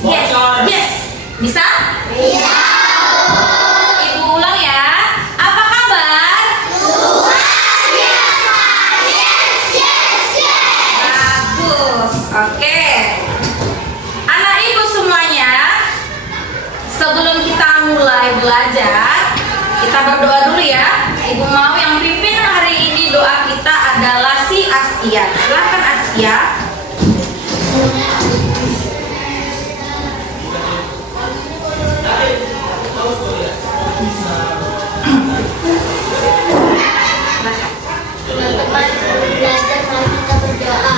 Yes. Yes. Bisa? Bisa. Ibu ulang ya. Apa kabar? Luar biasa. Yes, yes, yes. Bagus. Oke. Anak ibu semuanya, sebelum kita mulai belajar, kita berdoa dulu ya. Ibu mau yang pimpin hari ini doa kita adalah si Askia. Silakan Askia. Teman-teman belajar, mari kita berdoa.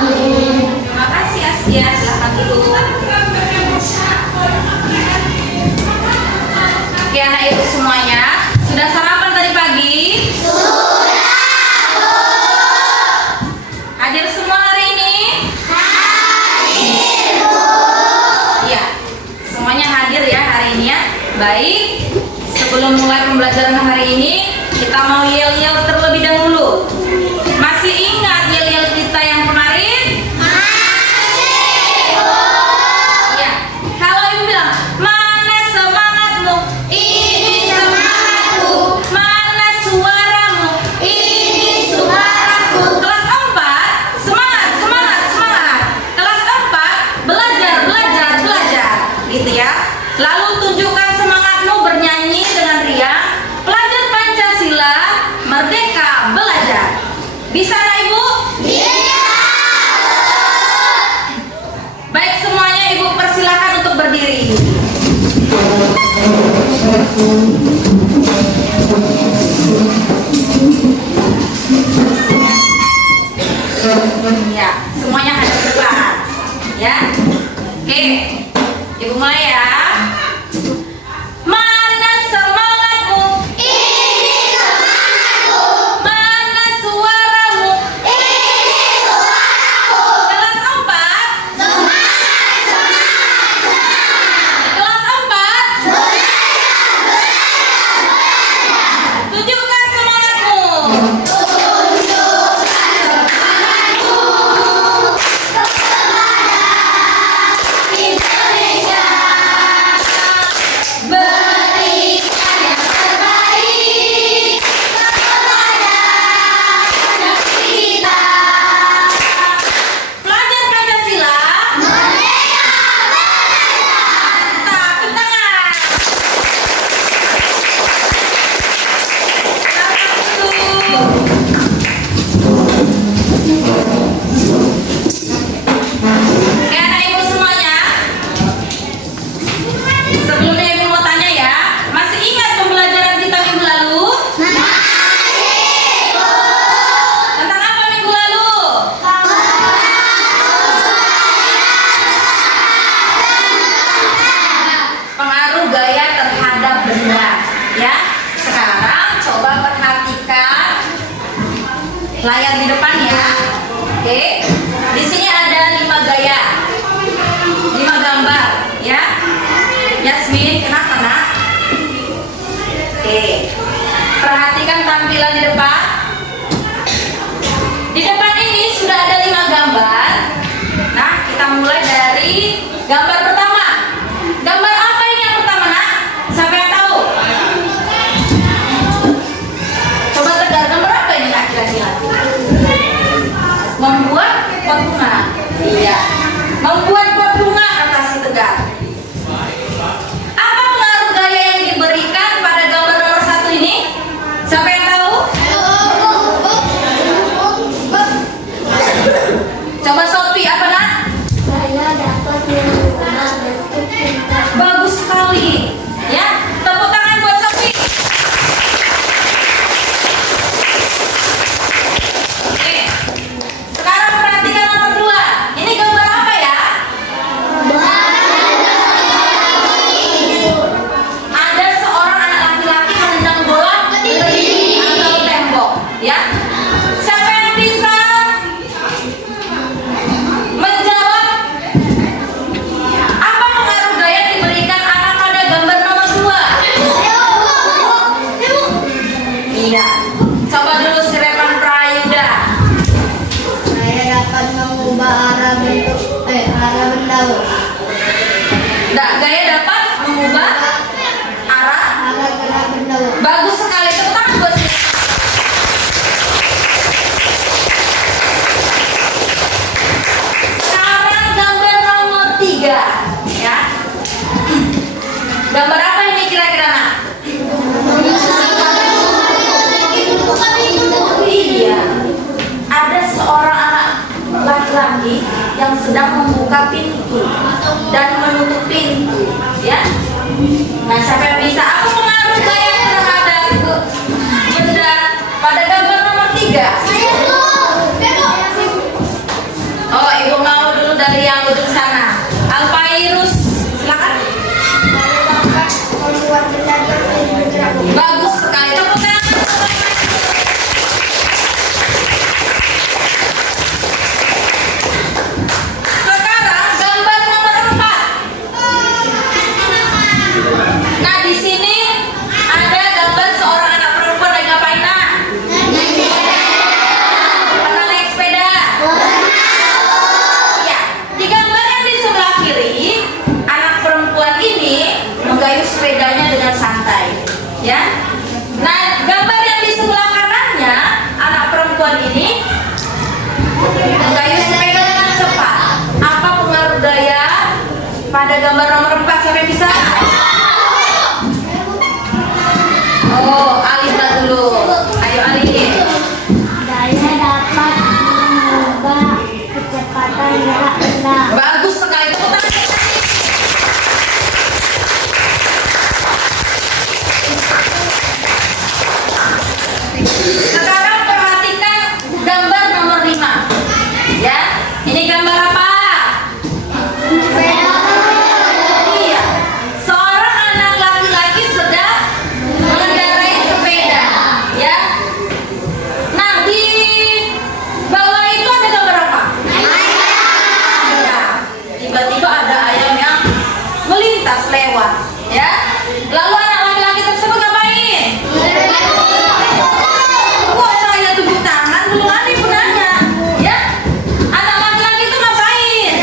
Terima kasih Askia. Silakan dulu. Oke anak ibu semuanya, sudah sarapan tadi pagi? Sudah. Hadir semua hari ini? Hadir Bu. Iya, semuanya hadir ya hari ini ya. Baik, sebelum mulai pembelajaran hari ini, kita mau yel-yel terlebih dahulu. Masih ingat yel-yel kita yang kemarin? Ya, kalau ibu bilang, mana semangatmu? Ini semangatku. Mana suaramu? Ini suaraku. Kelas 4, semangat, semangat, semangat. Kelas 4, belajar, belajar, belajar. Gitu ya. Lalu tunjukkan semangatmu bernyanyi dengan riang. Pelajar Pancasila, merdeka, belajar. Bisa nggak ibu? Bisa. Baik semuanya, ibu persilakan untuk berdiri. Ya, semuanya hadap ke depan. Ya, oke. Ibu mulai ya. Mana semangatmu? Ini semangatku. Mana suaramu? Ini suaraku. Kelas 4. Semangat, semangat, semangat. Kelas 4. Tunjukkan semangatmu. Indonesia. Berikan yang terbaik kepada kita. Pelajar Pancasila, merdeka, belajar. Tepuk tangan. Oke anak ibu semuanya, sebelumnya ibu mau tanya ya, masih ingat pembelajaran kita minggu lalu? Tentang apa minggu lalu? Pengaruh gaya terhadap benda. Ya, sekarang coba perhatikan layar di depan ya. Oke, di sini ada 5 gaya, 5 gambar ya. Yasmin, kenapa nak? Oke, perhatikan tampilan di depan. Di depan ini sudah ada 5 gambar. Nah, kita mulai dari gambar pertama. Gambar apa ini yang pertama nak? Siapa yang tahu? Coba tegar, gambar apa ini nak kira-kira? Membuat pot bunga. Iya. Membuat pot bunga kata si Tegar. Apa pengaruh gaya yang diberikan pada gambar nomor 1 ini? Siapa yang tahu? Coba Sophie, apa nak? Saya dapat Iya. Coba dulu si Revan Prayuda. Saya dapat mengubah arah benda. Gaya dapat mengubah arah. Arah gerak benda. Bagus sekali. Tepuk tangan buat si. Sekarang gambar nomor 3, ya. Gambar apa ini kira-kira, Nak? Iya. Ada seorang anak laki-laki yang sedang membuka pintu dan menutup pintu, ya. Nah, siapa yang bisa? Aku pengaruh gaya terhadap benda pada gambar nomor 3. Oh, ibu mau dulu dari yang duduk sana. Alpairus, silakan. Membuat benda bergerak. Bagus sekali. Tepuk tangan. Sekarang gambar nomor 4. Nah, di sini ada gambar seorang anak perempuan lagi ngapain, Nak? Pernah naik sepeda? Ya, di gambar yang di sebelah kiri, anak perempuan ini menggayuh sepedanya dengan santai, ya. Nah, gambar yang di sebelah kanannya, anak perempuan ini menggayuh sepeda dengan cepat. Apa pengaruh gaya pada gambar nomor 4? Siapa yang bisa? Oh, Alina dulu. Ayo Ali. Saya dapat mengubah kecepatan gerak benda. Bagus sekali. Tepuk tangan. Sekarang perhatikan gambar nomor 5. Ya, ini gambar apa? Iya, seorang anak laki-laki sedang mengendarai sepeda, ya. Nah, di bawah itu ada gambar apa? Iya, tiba-tiba ada ayam yang melintas lewat, ya. Lalu anak laki-laki tersebut ngapain? Kok saya tunjuk tangan duluan ibu nanya, ya? Anak laki-laki itu ngapain?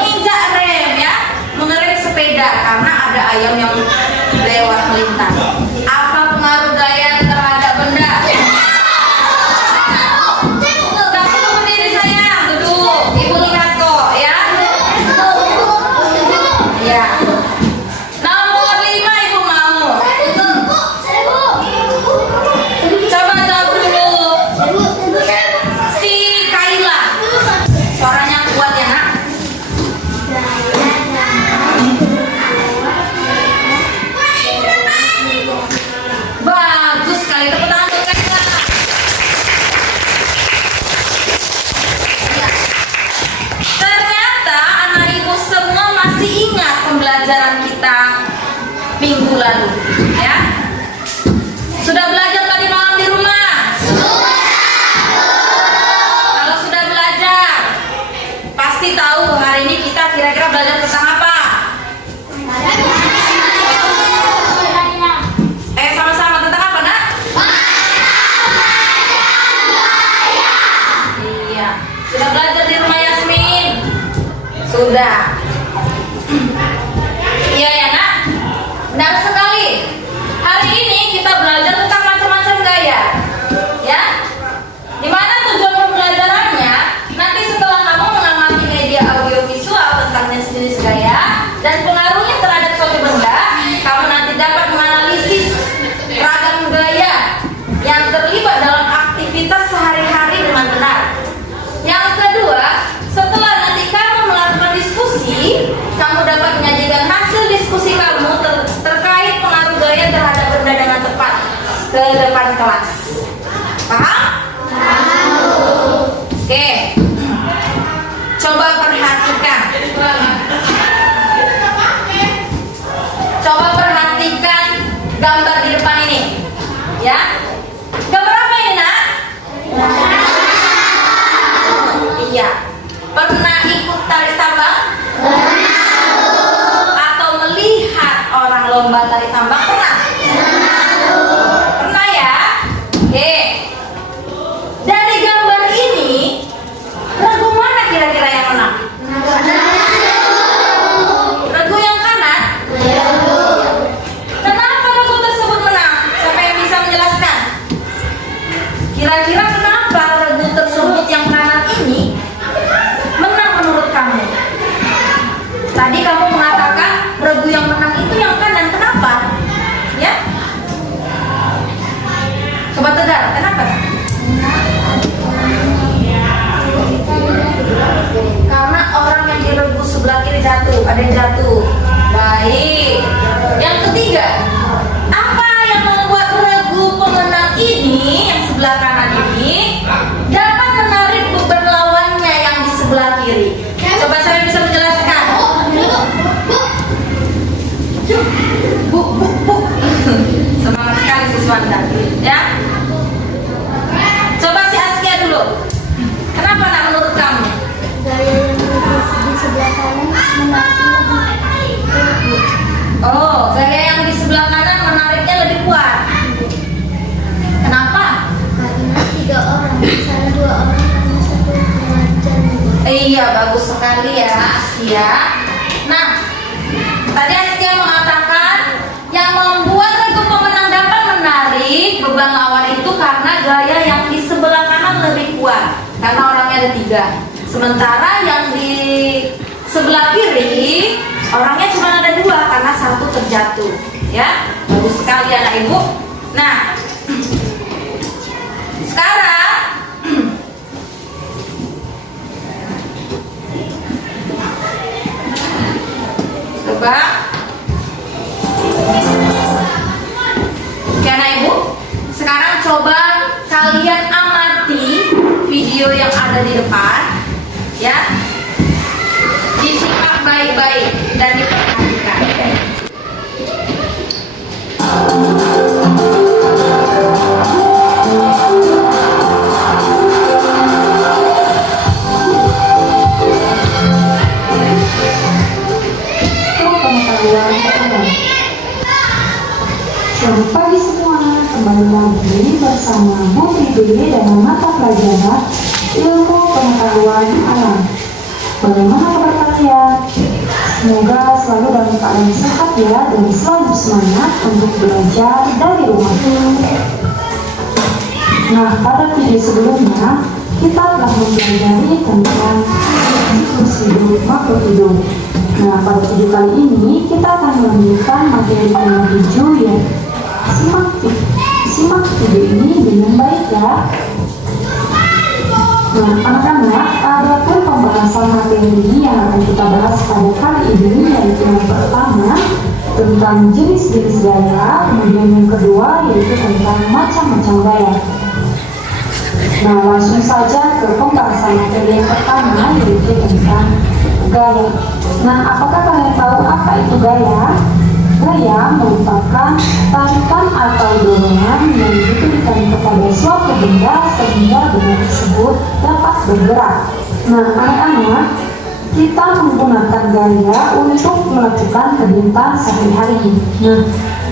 Menginjak rem, ya, mengerem sepeda karena ada ayam yang lewat melintas. Apa pengaruh gaya terhadap benda? Gak perlu berdiri sayang, duduk. Ibu lihat kok, ya. Ya. Nomor 5 ibu mau. Coba jawab dulu. Si Kaila. Suaranya kuat ya, Nak? Bagus sekali. Tepuk tangan untuk Kaila. Ya. Ternyata anak ibu semua masih ingat pembelajaran kita minggu lalu, ya. Sudah belajar tadi malam di rumah? Kalau sudah belajar, pasti tahu hari ini kita kira-kira belajar tentang apa? Sama-sama tentang apa, Nak? Iya. Sudah belajar di rumah Yasmin? Sudah. Iya ya, Nak? Benar sekali. Hari ini kita belajar tentang macam-macam gaya, ya. Dimana tujuan pembelajarannya? Nanti setelah kamu mengamati media audiovisual tentang jenis-jenis gaya dan pengaruhnya terhadap suatu benda, kamu nanti dapat menganalisis ragam gaya yang terlibat dalam aktivitas sehari-hari dengan benar. Yang kedua, setelah nanti kamu melakukan diskusi, kamu dapat menyajikan hasil diskusi kamu terkait pengaruh gaya terhadap benda dengan tepat ke depan kelas. Paham? Oke. Coba perhatikan. Coba perhatikan gambar di depan ini, ya. Gambar apa ini, Nak? Iya. Pernah ikut tari tambang? Atau melihat orang lomba tari tambang? Pernah? sebelah kanan ini dapat menarik beban lawannya yang di sebelah kiri. Coba saya bisa menjelaskan. Bu. Semangat sekali Siswanda. Ya. Coba si Askia dulu. Kenapa nak menurut kamu? Gaya yang di sebelah kanan menarik lebih kuat. Oh, gaya yang di sebelah kanan menariknya lebih kuat. Kenapa? Karena 3 orang, misalnya 2 orang karena 1 mengajar. Iya, bagus sekali ya Askia. Nah, tadi Askia mengatakan yang membuat regu pemenang dapat menarik beban lawan itu karena gaya yang di sebelah kanan lebih kuat. Karena orangnya ada 3. Sementara yang di sebelah kiri orangnya cuma ada 2 karena 1 terjatuh. Ya, bagus sekali anak ibu. Nah, sekarang coba ya anak ibu, sekarang coba kalian amati video yang ada di depan, ya, disimak baik-baik dan diperhatikan. Selamat pagi semua, kembali lagi bersama Bu Fitri dalam mata pelajaran Ilmu Pengetahuan Alam. Bagaimana kabar kalian? Semoga selalu dalam keadaan sehat ya dan selalu semangat untuk belajar dari rumah. Nah, pada video sebelumnya kita telah mempelajari tentang siklus hidup makhluk hidup. Nah, pada video kali ini kita akan melanjutkan materi yang 7 ya. Simak video ini dengan baik ya. Nah, anak-anak, ada pun pembahasan materi yang akan kita bahas pada kali ini, yaitu yang pertama tentang jenis-jenis gaya, kemudian yang kedua yaitu tentang macam-macam gaya. Nah, langsung saja ke pembahasan materi yang pertama, yaitu tentang gaya. Nah, apakah kalian tahu apa itu gaya? Gaya merupakan tarikan atau dorongan yang diberikan kepada suatu benda sehingga benda tersebut dapat bergerak. Nah, anak-anak, kita menggunakan gaya untuk melakukan kegiatan sehari-hari. Nah,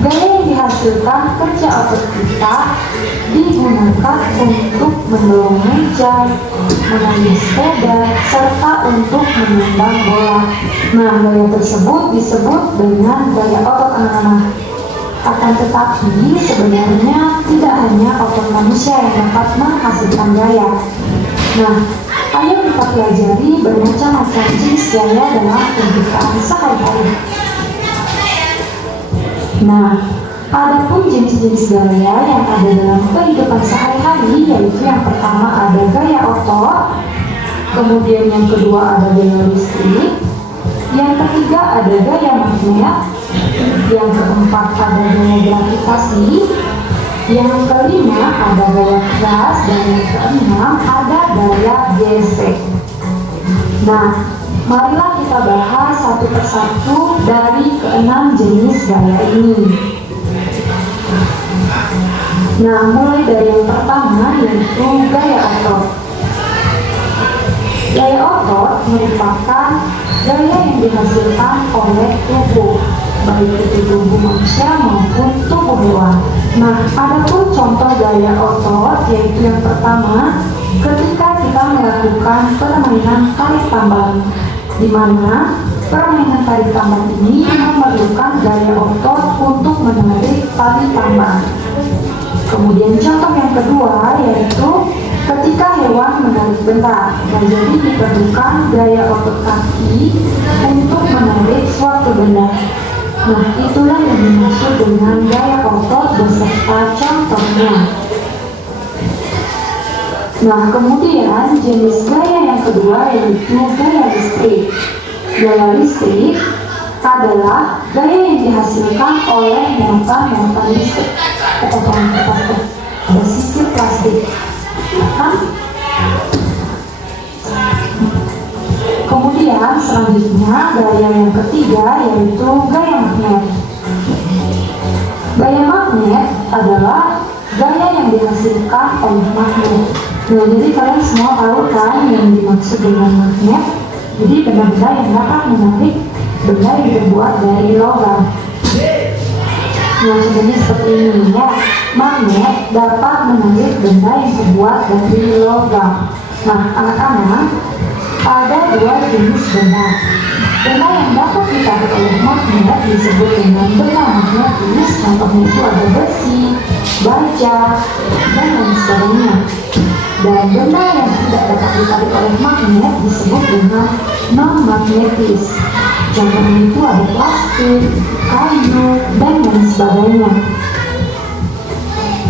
gaya yang dihasilkan kerja otot kita digunakan untuk mendorong meja, mengambil sepeda, serta untuk menendang bola. Nah, gaya tersebut disebut dengan gaya otot anak-anak. Akan tetapi sebenarnya tidak hanya otot manusia yang dapat menghasilkan gaya. Nah, ayo kita pelajari bermacam-macam jenis gaya dalam kehidupan sehari-hari. Nah, adapun jenis-jenis gaya yang ada dalam kehidupan sehari-hari, yaitu yang pertama ada gaya otot, kemudian yang kedua ada gaya listrik, yang ketiga ada gaya magnet, yang keempat ada gaya gravitasi, yang kelima ada gaya keras, dan yang keenam ada gaya gesek. Nah, marilah kita bahas satu persatu dari keenam jenis gaya ini. Nah, mulai dari yang pertama yaitu gaya otot. Gaya otot merupakan gaya yang dihasilkan oleh tubuh, baik itu tubuh manusia maupun tubuh hewan. Nah, ada pun contoh gaya otot, yaitu yang pertama ketika kita melakukan permainan tarik tambang, di mana permainan tarik tambang ini memerlukan gaya otot untuk menarik tali tambang. Kemudian contoh yang kedua yaitu ketika hewan menarik benda, nah jadi diperlukan gaya otot kaki untuk menarik suatu benda. Nah, itulah yang dimaksud dengan gaya otot beserta contohnya. Nah, kemudian jenis gaya yang kedua yaitu gaya listrik. Gaya listrik adalah gaya yang dihasilkan oleh muatan listrik atau sisir plastik elastik. Kan? Kemudian selanjutnya gaya yang ketiga yaitu gaya magnet. Gaya magnet adalah gaya yang dihasilkan oleh magnet. Nah, jadi kalian semua tahu kan yang dimaksud dengan magnet? Jadi benda-benda yang dapat menarik benda yang terbuat dari logam. Nah, contohnya seperti ini ya. Magnet dapat menarik benda yang terbuat dari logam. Nah, anak-anak, ada dua jenis benda. Benda yang dapat ditarik oleh magnet disebut dengan benda magnetis. Contohnya itu ada besi, baja, dan lain sebagainya. Dan benda yang tidak dapat ditarik oleh magnet disebut dengan non-magnetis. Contohnya itu ada plastik, kayu, dan lain sebagainya.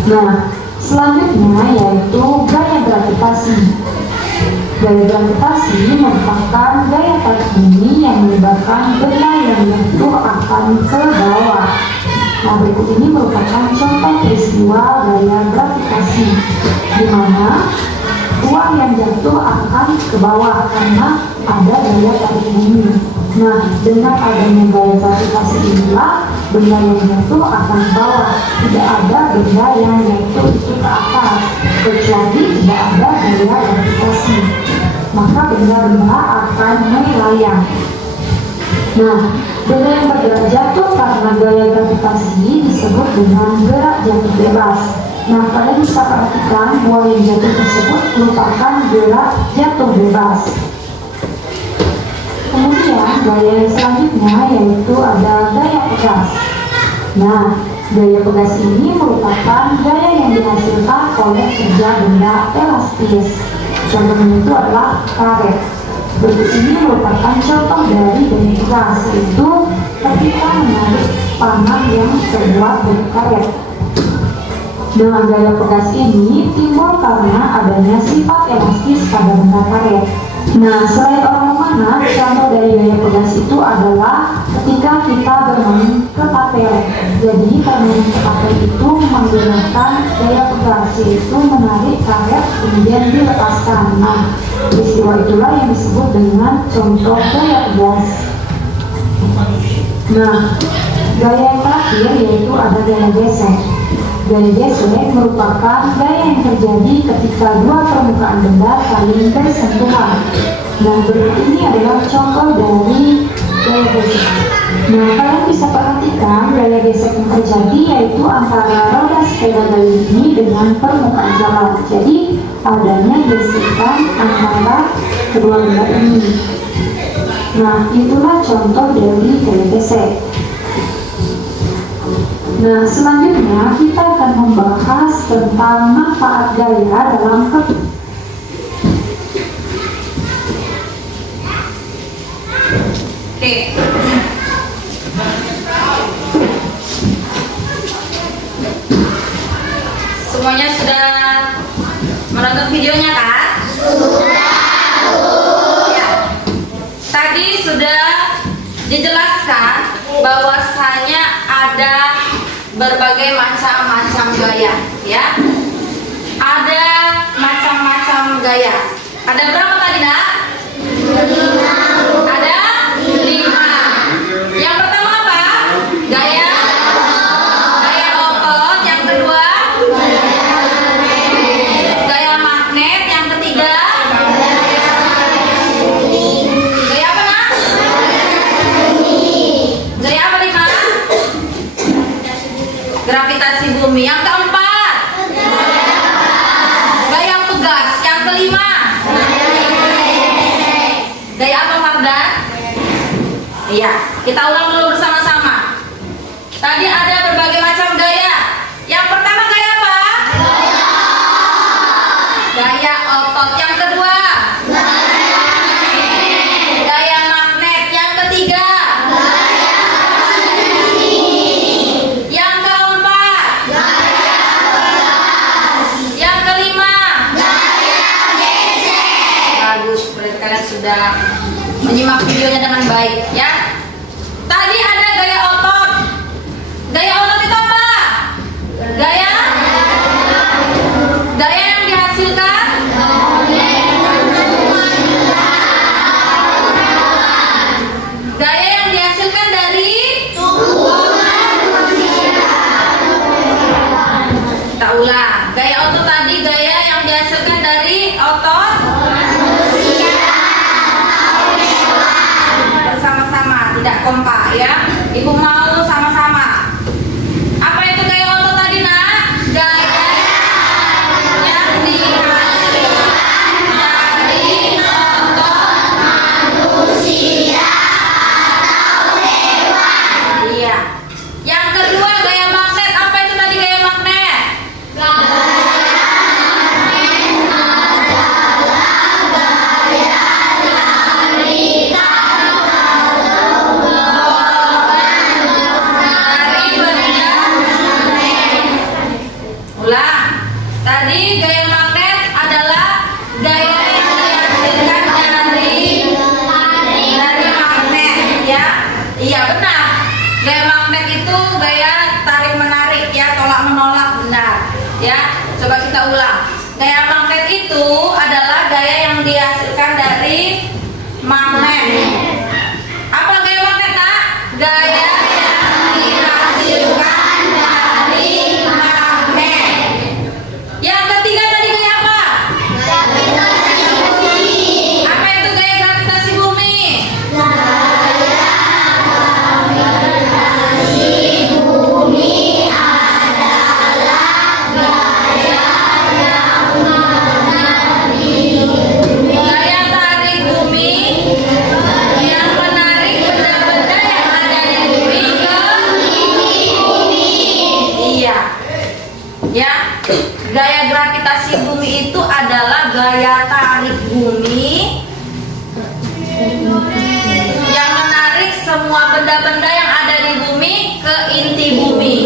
Nah, selanjutnya yaitu gaya gravitasi. Gaya gravitasi merupakan gaya tarik bumi yang menyebabkan benda yang jatuh akan ke bawah. Nah, berikut ini merupakan contoh peristiwa gaya gravitasi, di mana uang yang jatuh akan ke bawah karena ada gaya tarik bumi. Nah, dengan adanya gaya gravitasi inilah benda yang jatuh akan ke bawah. Tidak ada benda yang jatuh itu ke atas, kecuali tidak ada gaya gravitasi. Maka benda-benda akan melayang. Nah, benda yang bergerak jatuh karena gaya gravitasi disebut dengan gerak jatuh bebas. Nah, kalian bisa perhatikan buah yang jatuh tersebut merupakan gerak jatuh bebas. Kemudian gaya yang selanjutnya yaitu ada gaya pegas. Nah, gaya pegas ini merupakan gaya yang dihasilkan oleh kerja benda elastis. Contohnya itu adalah karet. Berikut ini merupakan contoh dari gaya pegas, yaitu ketika menarik panah yang terbuat dari karet. Dengan gaya pegas ini timbul karena adanya sifat elastis pada benda karet. Nah, selain orang memanah, contoh dari gaya pegas itu adalah ketika kita bermain ke papel. Jadi permainan ke papel itu menggunakan gaya pegas, yaitu menarik karet kemudian dilepaskan. Nah, peristiwa itulah yang disebut dengan contoh gaya pegas. Nah, gaya yang terakhir yaitu ada gaya gesek. Gaya gesek merupakan gaya yang terjadi ketika dua permukaan benda saling bersentuhan. Nah, berikut ini adalah contoh dari gaya gesek. Nah, kalian bisa perhatikan gaya gesek yang terjadi yaitu antara roda sepeda kali ini dengan permukaan jalan. Jadi, adanya gesekan antara kedua benda ini. Nah, itulah contoh dari gaya gesek. Nah, selanjutnya kita akan membahas tentang manfaat gaya dalam Oke. Semuanya sudah menonton videonya kan? Ya. Tadi sudah dijelaskan bahwasanya ada berbagai macam-macam gaya, ya. Ada macam-macam gaya. Ada berapa tadi, Nak? Ada 5. Yang pertama apa? Gaya otot. Yang kedua gaya magnet. Yang ketiga gaya apa, Nak? Gaya apa, Lima? Gravitasi bumi. Yang keempat gaya pegas. Yang kelima gaya apa, Fardan? Iya, kita ulang dulu bersama-sama. Tadi ada berbagai macam gaya. Yang pertama gaya apa? Gaya otot. Yang kedua gaya magnet. Yang ketiga yang keempat yang kelima bagus, berarti kalian sudah menyimak videonya dengan baik, ya. Tadi ada gaya otot. Gaya otot itu apa? Gaya Ulang. Gaya otot tadi gaya yang dihasilkan dari otot bersama-sama, tidak kompak ya. Ibu mau sama-sama. Apa itu gaya otot tadi, Nak? Gaya yang dihasilkan dari otot manusia atau hewan. Iya. Yang kedua gaya magnet. Apa itu tadi gaya magnet? Ulang. Tadi gaya magnet adalah gaya yang dihasilkan dari magnet ya. Iya benar. Gaya magnet itu gaya tarik menarik ya, tolak menolak, benar. Ya, coba kita ulang. Gaya magnet itu adalah gaya yang dihasilkan dari magnet. Apa gaya magnet, Nak? Gaya yang dihasilkan dari magnet. Yang ketiga tadi gaya apa? Apa itu gaya gravitasi bumi? Gaya tarik bumi yang menarik benda-benda yang ada di bumi ke iya. Ya, gaya gravitasi bumi itu adalah gaya tarik bumi yang menarik semua benda-benda yang ada di bumi ke inti bumi.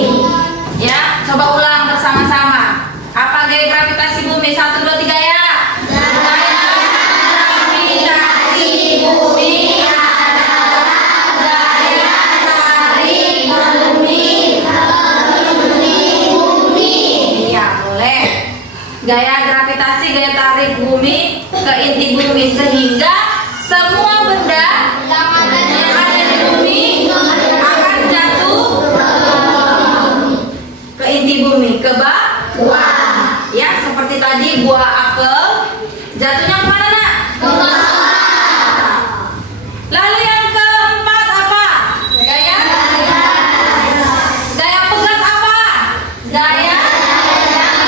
Ya, coba ulang bersama-sama. Apa gaya gravitasi bumi? 1, 2, 3 ya. Gaya gravitasi bumi adalah gaya tarik bumi iya, boleh. Gaya gravitasi, gaya tarik bumi ke inti bumi sehingga semua benda yang ada di bumi akan jatuh ke inti bumi, ke bawah. Ya, seperti tadi buah apel jatuhnya kemana, Nak? Ke bawah. Lalu yang keempat apa? Gaya pegas apa? Gaya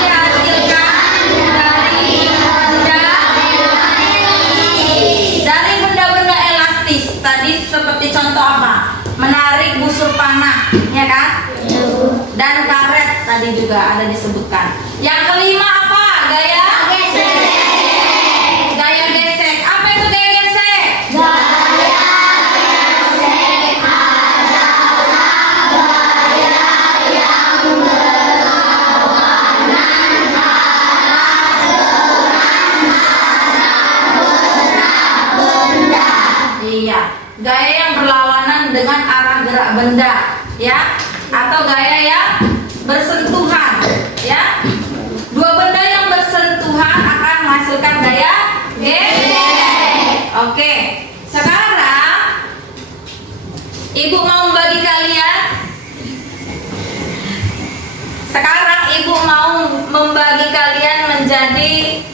yang dihasilkan dari benda-benda elastis. Tadi seperti contoh apa? Menarik busur panah, ya kan? Dan karet tadi juga ada disebutkan. Yang kelima apa? Gaya gesek. Gaya gesek. Apa itu gaya gesek? Iya, gaya yang berlawanan dengan arah gerak benda, ya, atau gaya yang bersentuhan, ya. Dua benda yang bersentuhan akan menghasilkan gaya gesek. Oke, sekarang ibu mau membagi kalian. Sekarang ibu mau membagi kalian menjadi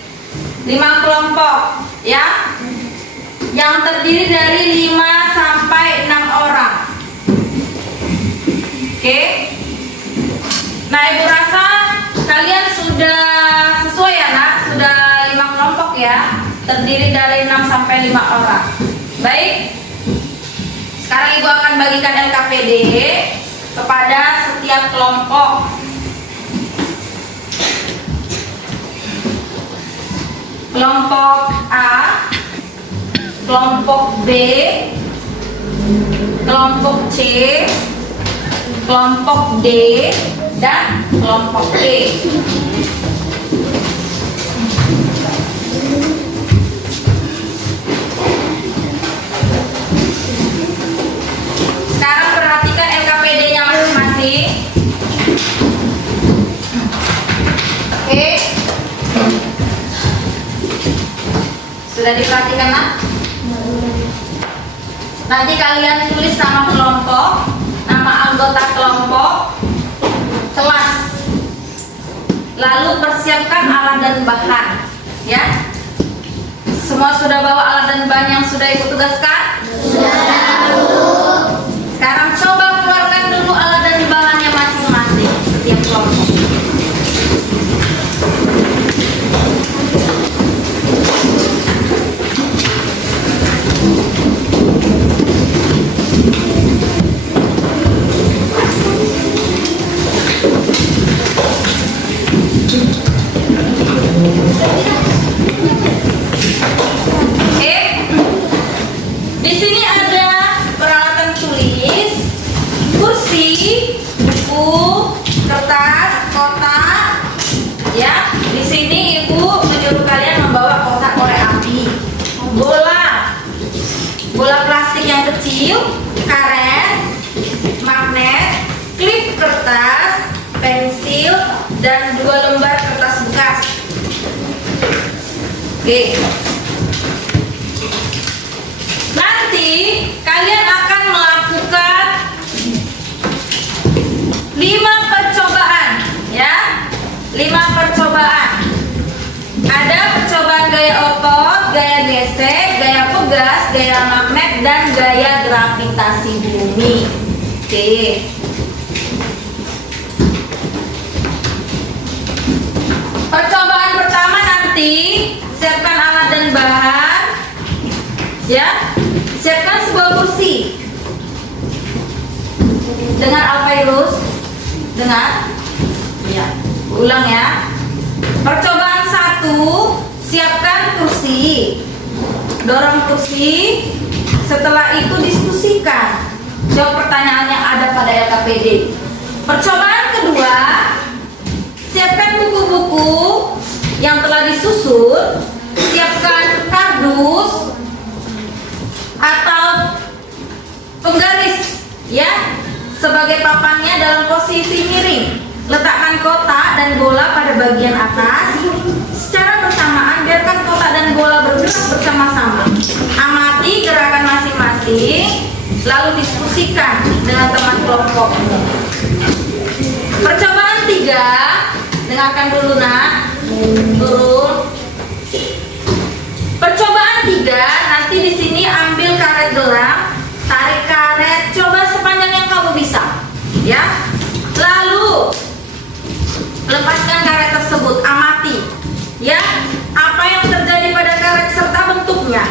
5 kelompok, ya. Yang terdiri dari 5 sampai 6 orang. Oke. Nah, ibu rasa kalian sudah sesuai ya, Nak? Sudah 5 kelompok ya. Terdiri dari 6 sampai 5 orang. Baik. Sekarang ibu akan bagikan LKPD kepada setiap kelompok. Kelompok A, kelompok B, kelompok C, kelompok D, dan kelompok E. Sekarang perhatikan LKPD-nya masing-masing. Oke. Sudah diperhatikan, Nak? Nanti kalian tulis nama kelompok, nama anggota kelompok, kelas. Lalu persiapkan alat dan bahan. Ya. Semua sudah bawa alat dan bahan yang sudah Ibu tugaskan? Sekarang coba keluarkan dulu alat dan bahannya masing-masing setiap kelompok. Di sini ada peralatan tulis, kursi, buku, kertas, kotak. Ya, di sini Ibu menyuruh kalian membawa kotak korek api, bola plastik yang kecil, karet, magnet, klip kertas, pensil, dan 2 lembar kertas bekas. Oke. Nanti kalian akan melakukan 5 percobaan, ya. 5 percobaan. Ada percobaan gaya otot, gaya gesek, gaya pegas, gaya magnet, dan gaya gravitasi bumi. Oke. Percobaan pertama nanti siapkan alat dan bahan. Ya, siapkan sebuah kursi. Dengar Alfairus? Dengar? Ya, ulang ya. Percobaan 1, siapkan kursi. Dorong kursi. Setelah itu diskusikan. Jawab pertanyaan yang ada pada LKPD. Percobaan kedua, siapkan buku-buku yang telah disusun. Siapkan kardus atau penggaris, ya, sebagai papannya dalam posisi miring. Letakkan kotak dan bola pada bagian atas secara bersamaan. Biarkan kotak dan bola bergerak bersama-sama. Amati gerakan masing-masing, lalu diskusikan dengan teman kelompokmu. Percobaan 3, dengarkan dulu nak, turun. Percobaan 3, nanti di sini ambil karet gelang, tarik karet, coba sepanjang yang kamu bisa, ya. Lalu lepaskan karet tersebut, amati, ya, apa yang terjadi pada karet serta bentuknya.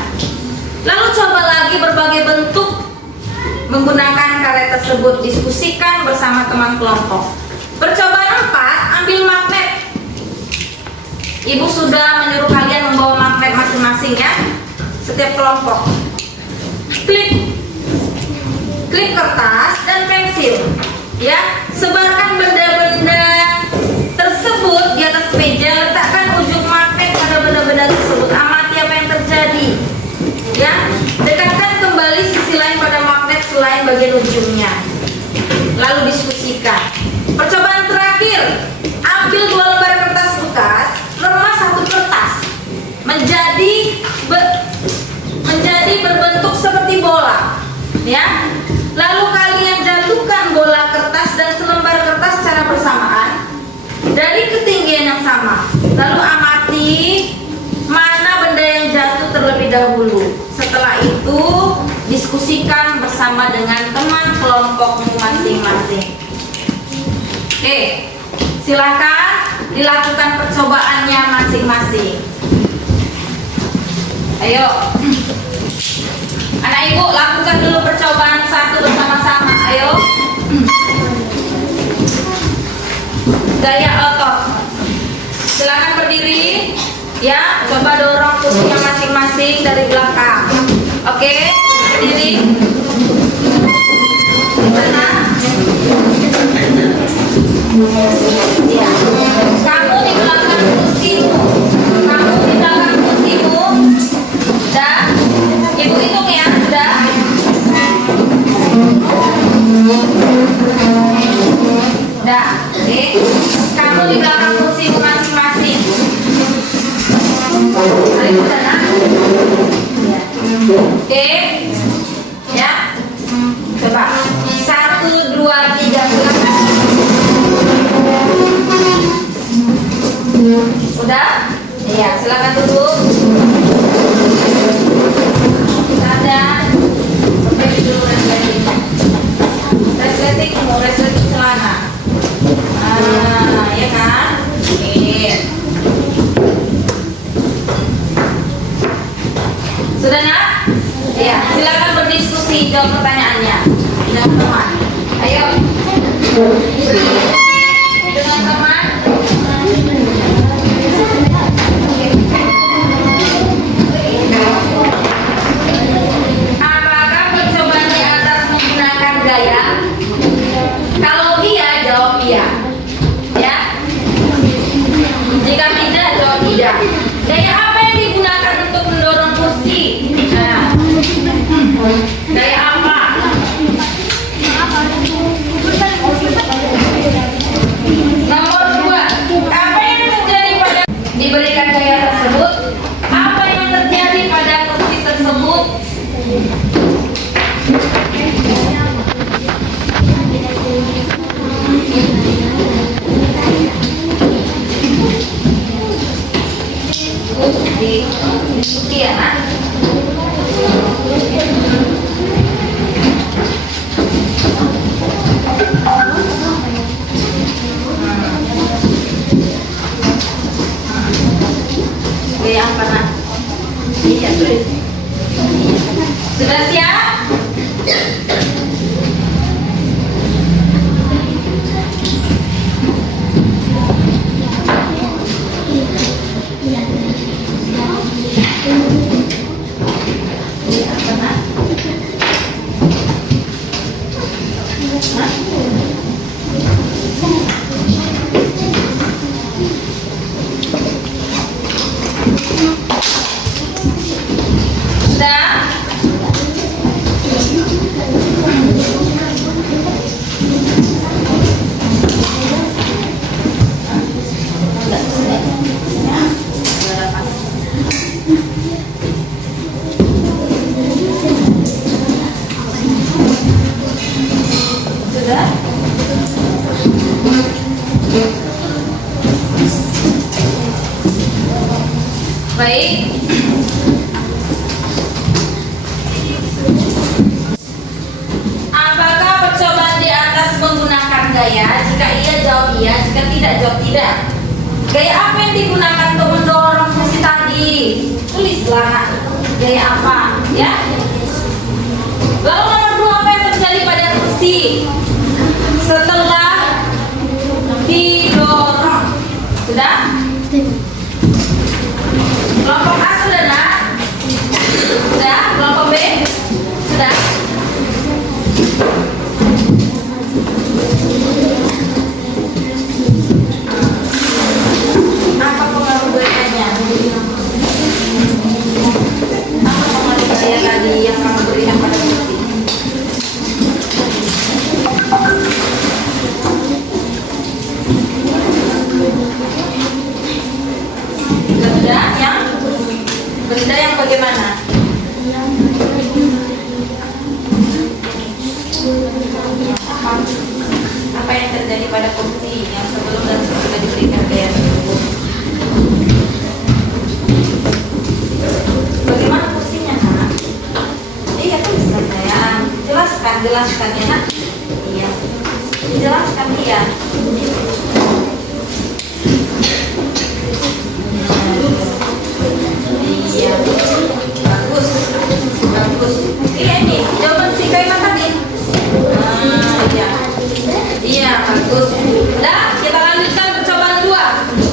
Lalu coba lagi berbagai bentuk menggunakan karet tersebut, diskusikan bersama teman kelompok. Percobaan 4, ambil magnet. Ibu sudah menyuruh kalian membawa magnet masing-masing, ya, setiap kelompok. Klip kertas dan pensil, ya. Sebarkan benda-benda tersebut di atas meja. Letakkan ujung magnet pada benda-benda tersebut. Amati apa yang terjadi, ya. Dekatkan kembali sisi lain pada magnet selain bagian ujungnya. Lalu diskusikan. Percobaan terakhir, ambil 2 lembar kertas bekas, remas 1 kertas menjadi berbentuk seperti bola, ya. Lalu kalian jatuhkan bola kertas dan selembar kertas secara bersamaan dari ketinggian yang sama. Lalu amati mana benda yang jatuh terlebih dahulu. Setelah itu diskusikan bersama dengan teman kelompokmu masing-masing. Oke, silakan dilakukan percobaannya masing-masing. Ayo, anak ibu lakukan dulu percobaan 1 bersama-sama. Ayo, gaya otot. Silakan berdiri, ya. Coba dorong kursinya masing-masing dari belakang. Oke, berdiri. Di sana. Ya. Kamu di belakang kursimu. Sudah. Ibu hitung ya, sudah. Sudah. Oke. Kamu di belakang kursimu masing-masing. Ayo sana. Ya. Oke. Ya. Coba. 1, 2, 3, silakan. Udah? Iya, silakan duduk. Ada. Perbaiki dulu resleting. Resleting celana. Ya kan? Oke. Sudah nak? Ya, silakan berdiskusi, jawab pertanyaannya dengan teman. Ayo. Dengan teman. Apakah percobaan di atas menggunakan gaya? Kalau iya, jawab iya. Ya. Jika tidak, jawab tidak. Gaya apa yang digunakan untuk mendorong kursi? Nah. Gaya apa? Nomor 2. Apa yang terjadi pada diberikan gaya tersebut? Apa yang terjadi pada kursi tersebut? Diskusi ya nak. Gaya apa nak? Iya tulis. Sudah siap? Gaya apa nak? Hah? Sudah? Sudah? Baik. Apakah percobaan di atas menggunakan gaya? Jika iya, jawab iya. Jika tidak, jawab tidak. Gaya apa yang digunakan untuk mendorong kursi tadi? Tulislah nak. Gaya apa? Ya. Lalu nomor 2, apa yang terjadi pada kursi setelah didorong? Sudah? Kelompok A sudah nak? Sudah? Kelompok B? Sudah? Apa pengaruh gayanya? Apa pengaruh gaya tadi yang kamu berikan pada kursi? Benda yang bagaimana? Apa yang terjadi pada kursi yang sebelum dan sesudah diberikan gaya tersebut? Bagaimana kursinya nak? Iya tuliskan sayang. Jelaskan ya nak. Iya. Jelaskan iya. Iya, bagus. Iya ini jawaban si Kaima tadi. Iya. Iya bagus. Dah kita lanjutkan percobaan 2.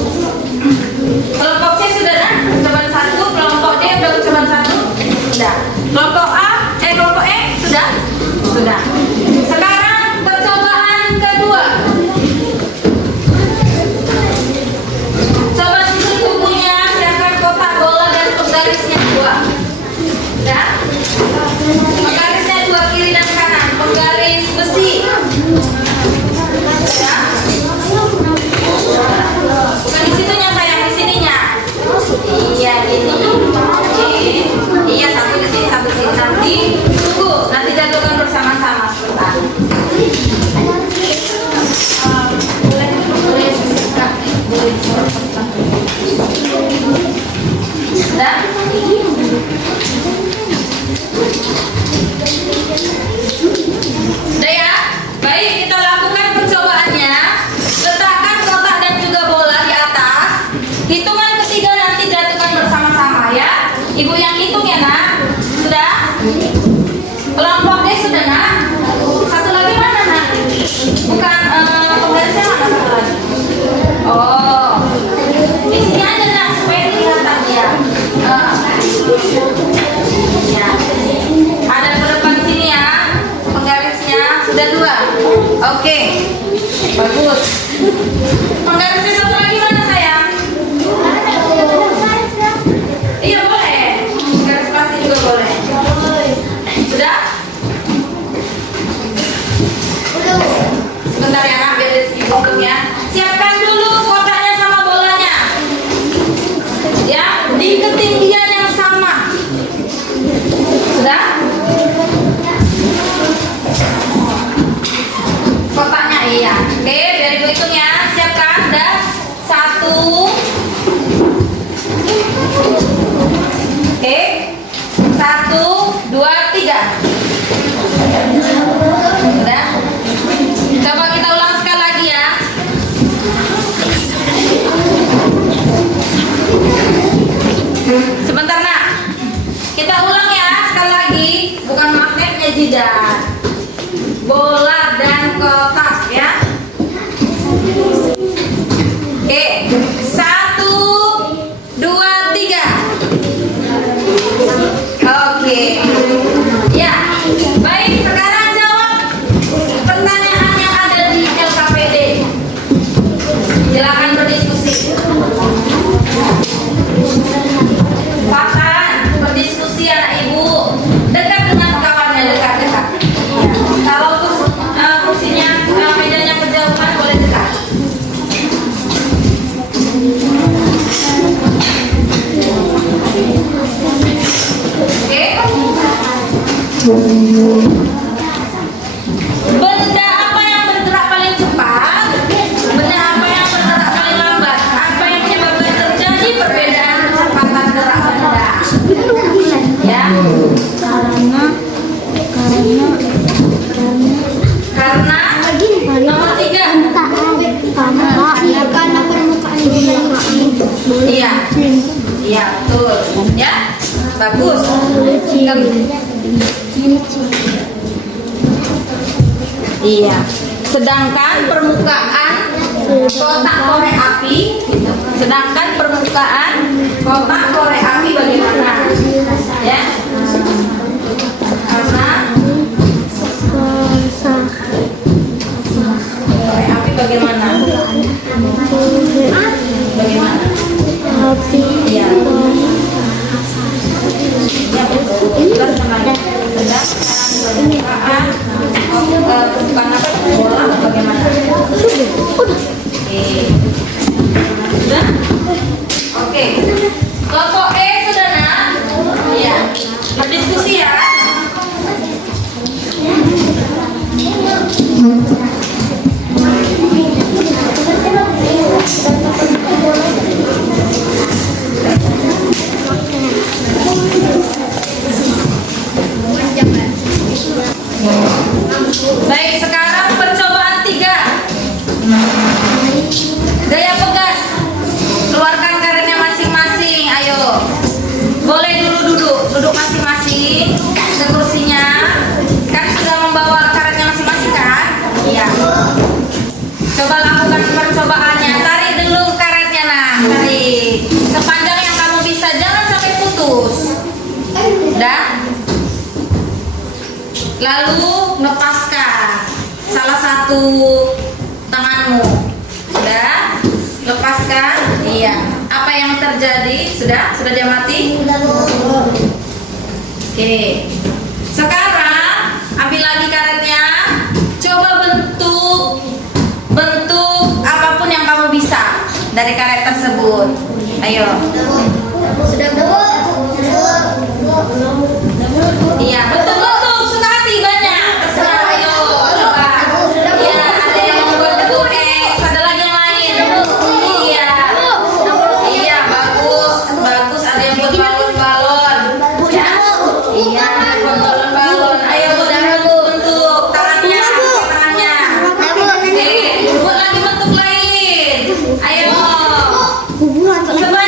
Hitungan ketiga nanti jatuhkan bersama-sama ya. Ibu yang hitung ya nak. Sudah? Kelompok D sudah nak. Satu lagi mana nak? Bukan penggarisnya mana satu lagi? Oh, di sini aja nak supaya kelihatan ya. Ya. Ada ke depan sini ya. Penggarisnya sudah 2. Oke, bagus. Penggarisnya satu lagi mana sayang? Iya boleh. Garis pasti juga boleh. Sudah? Sebentar ya nak, biar dihitung ya. Siapkan dulu kotaknya sama bolanya. Ya, di ketinggian yang sama. Sudah? Kotaknya iya. Oke, biar ibu hitung ya. Siapkan. Dah. 1. Oke. 1, 2, 3. Sudah? Coba kita ulang sekali lagi ya. Sebentar nak. Kita ulang ya sekali lagi. Bukan magnetnya jidat. Bola dan kotak ya. Oke. 1, 2, 3. Oke. Ya. Baik, sekarang jawab pertanyaan yang ada di LKPD. Silakan berdiskusi. Silakan berdiskusi anak ibu. Dekat dengan kawannya, dekat-dekat. Kalau kursinya, mejanya kejauhan boleh dekat. Oke. Benda apa yang bergerak paling cepat? Benda apa yang bergerak paling lambat? Apa yang menyebabkan terjadi perbedaan kecepatan gerak benda? Ya. Karena nomor 3. Karena permukaan Iya. Iya, betul. Ya. Bagus. Iya. Sedangkan permukaan kotak korek api, sedangkan permukaan kotak korek api bagaimana? Ya. Karena korek api bagaimana? Bagaimana? Iya. Ya betul. Terus namanya sedang permukaan permukaan apa? Bola bagaimana? Oke. Sudah? Oke. Kelompok E sudah nak? Iya. Berdiskusi ya. Baik, sekarang percobaan 3. Gaya pegas. Keluarkan karetnya masing-masing. Ayo. Boleh dulu duduk masing-masing ke kursinya. Kan sudah membawa karetnya masing-masing kan? Iya. Coba lakukan percobaannya. Tarik dulu karetnya nah. Tarik. Sepanjang yang kamu bisa, jangan sampai putus. Udah? Lalu lepaskan salah satu tanganmu. Sudah? Lepaskan. Iya. Apa yang terjadi? Sudah? Sudah dia mati? Oke. Sekarang ambil lagi karetnya. Coba bentuk apapun yang kamu bisa dari karet tersebut. Ayo. Iya, bentuk suka hati banyak. Terserah, ayo. Coba. Iya, ada yang membuat bentuk X, ada lagi yang lain. Iya. Iya, bagus. Ada yang buat balon-balon. Ya. Iya, buat balon-balon. Ayo, bentuk tangannya. Oke, buat lagi bentuk lain. Ayo. Sebentar.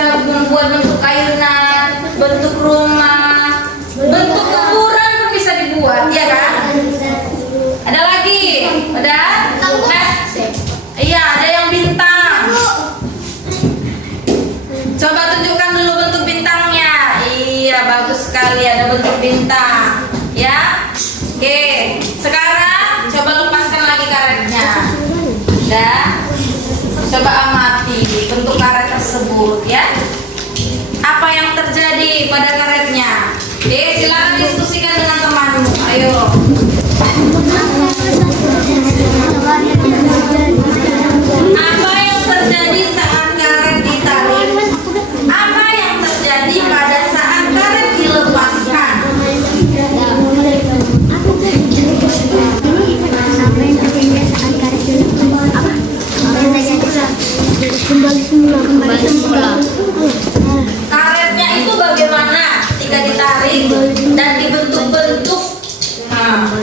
bisa membuat bentuk ayunan, bentuk rumah, bentuk kuburan pun bisa dibuat, ya kan? Ada lagi? Udah? Nah, iya, ada yang bintang. Coba tunjukkan dulu bentuk bintangnya. Iya, bagus sekali ada bentuk bintang. Ya. Oke, sekarang coba lepaskan lagi karetnya. Udah. Coba amati bentuk karet tersebut ya. Apa yang terjadi pada karetnya? Silakan diskusikan dengan temanmu. Ayo. Apa yang terjadi saat karet ditarik? Apa yang terjadi pada saat karet dilepaskan? Kembali semula. Karetnya itu bagaimana ketika ditarik dan dibentuk-bentuk? Nah,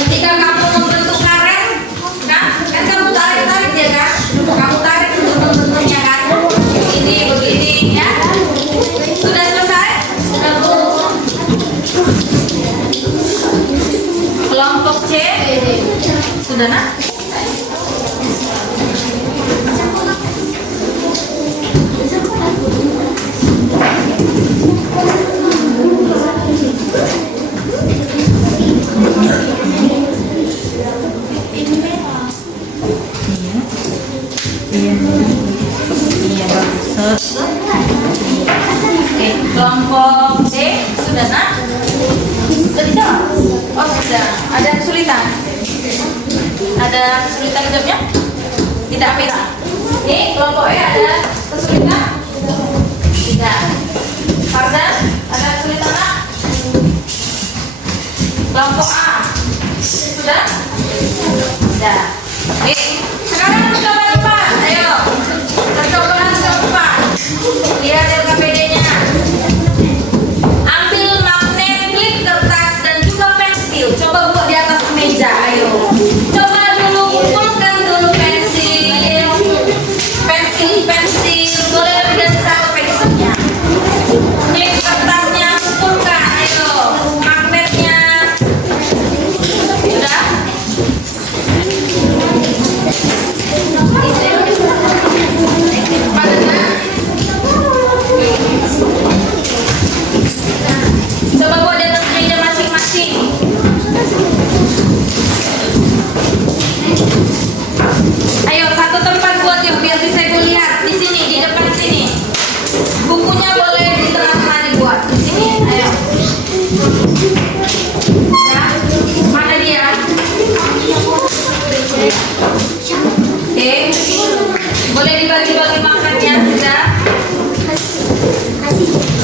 ketika kamu membentuk karet, kan kamu tarik dia kan? Kamu tarik bentuk-bentuknya kan? Begini ya. Sudah selesai? Sudah Bu? Kelompok C sudah nak? Iya bagus. Oke, kelompok D sudah nak? Sudah dijawab? Oh sudah. Ada kesulitan? Ada kesulitan jawabnya? Tidak Amira? Nih kelompok E ada kesulitan? Tidak. Fardan ada kesulitan nak? Kelompok A sudah? Sudah. Oke. Sekarang coba depan. Ayo. Percobaan keempat. Lihat LKPD-nya. Ambil magnet, klip, kertas dan juga pensil. Coba buat di atas meja. Ayo. Coba dulu kumpulkan dulu pensil. Boleh lebih dari satu pensilnya. Klip kertasnya kumpulkan. Ayo. Magnetnya. Sudah? Coba buat di atas meja masing-masing. Ayo satu tempat buat yuk biar bisa ibu lihat di sini di depan sini. Bukunya boleh di tengah-tengah dibuat. Di sini, ayo. Ya, mana dia? Oke, boleh dibagi-bagi magnetnya sudah?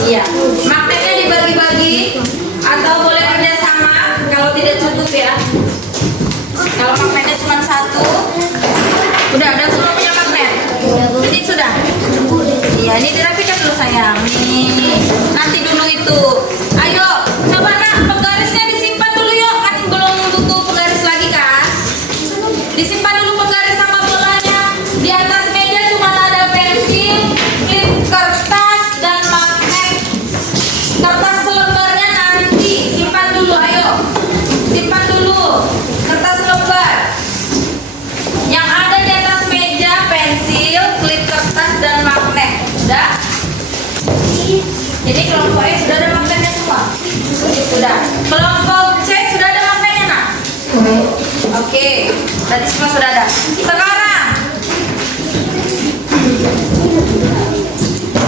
Iya, magnetnya dibagi-bagi atau boleh kerjasama kalau tidak cukup ya. Kalau magnetnya cuma satu, udah ada semua punya magnet. Ini sudah. Iya, ini dirapikan dulu sayang. Nih, nanti dulu itu. Ayo, coba nak penggarisnya disimpan dulu yuk. Kan belum butuh penggaris lagi kan? Disimpan dulu penggaris sama bolanya. Di atas meja cuma ada pensil, klip, kertas dan magnet. Kertas selembarnya nanti simpan dulu, ayo. Simpan dulu kertas selembar. Yang ada di atas meja pensil, klip, kertas dan magnet. Sudah? Jadi kelompok E sudah ada magnetnya semua? Sudah. Kelompok C sudah ada magnetnya nak? Oke, berarti semua sudah ada. Sekarang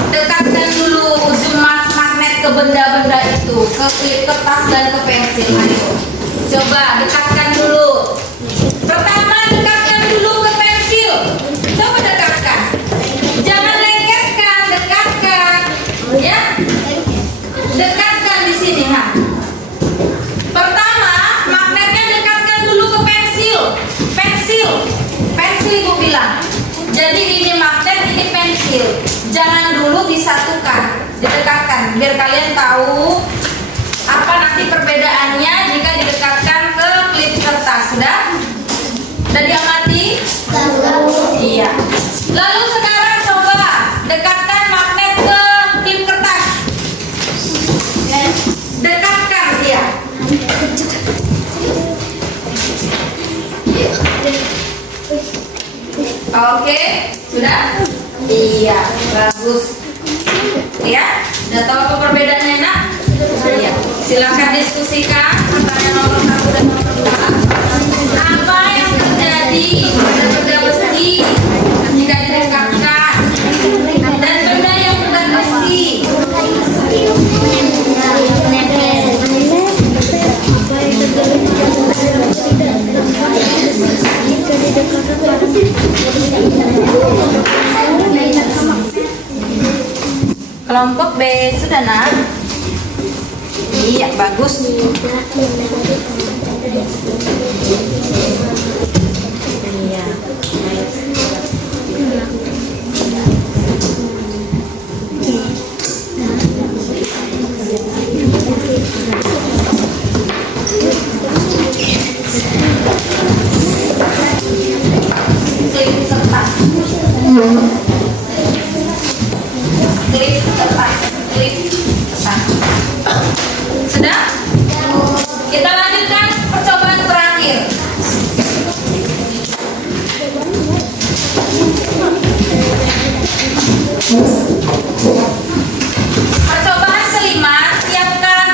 dekatkan dulu ujung magnet ke benda-benda itu, ke klip kertas dan ke pensil. Ayo, coba dekatkan dulu. Pertama dekatkan dulu ke pensil. Coba dekatkan. Jangan lengketkan, dekatkan. Ya, dekatkan di sini ha. Pertama magnetnya dekatkan dulu ke pensil. Pensil ibu bilang. Jadi ini magnet, ini pensil. Jangan dulu disatukan, didekatkan biar kalian tahu apa nanti perbedaannya jika didekatkan ke klip kertas. Sudah? Udah diamati? Iya. Lalu sekarang coba dekatkan magnet ke klip kertas. Dekatkan dia. Oke, sudah? Iya, bagus. Ya, udah tahu apa perbedaannya, Nak? Iya. Silakan diskusikan antara nomor 1 dan nomor 2. Apa yang terjadi pada benda besi jika didekatkan dan benda yang bukan besi? Kelompok B sudah, Nak? Iya, bagus. Iya. Klip kertas. Klip kertas. Klip kertas. Sudah? Kita lanjutkan percobaan terakhir. Percobaan kelima, siapkan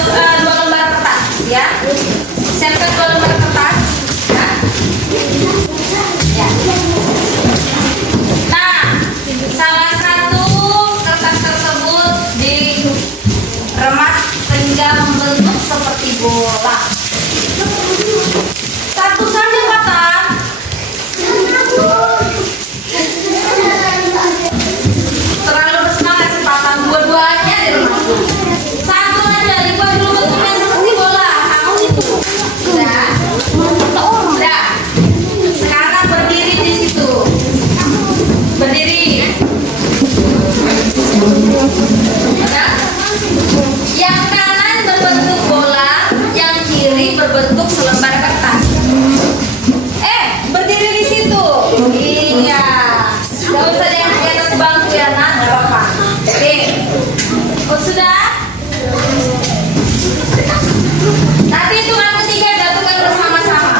dua lembar kertas, ya. Siapkan 2 lembar kertas. Ya. Nah, salah satu kertas tersebut diremas sehingga membentuk seperti bola. Satu saja kata. Terlalu bersemangat sih Papa. Dua-duanya diremas. Satu aja dibuat dulu bentuknya seperti bola. Satu itu. Sudah. Sudah. Sekarang berdiri di situ. Berdiri. Sudah. Yang kanan berbentuk bola, yang kiri berbentuk selembar kertas. Berdiri di situ. Iya. Gak usah yang di atas bangku ya, Nak. Gak apa-apa. Oke. Oh, sudah? Nanti hitungan ketiga jatuhkan bersama-sama.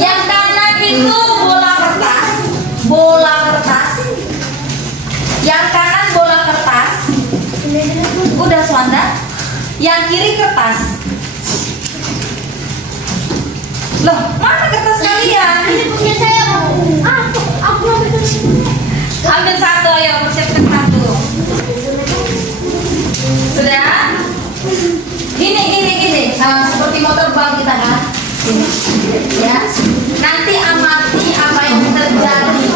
Yang kanan itu bola kertas. Bola kertas. Yang kanan bola kertas. Udah, Swanda? Yang kiri kertas. Loh, mana kertas kalian? Ini punya saya, Bu. Aku ambil dari sini. Ambil satu, ayo persiapkan satu. Sudah? Gini. Nah, seperti mau terbang kita kan? Ya. Nanti amati apa yang terjadi.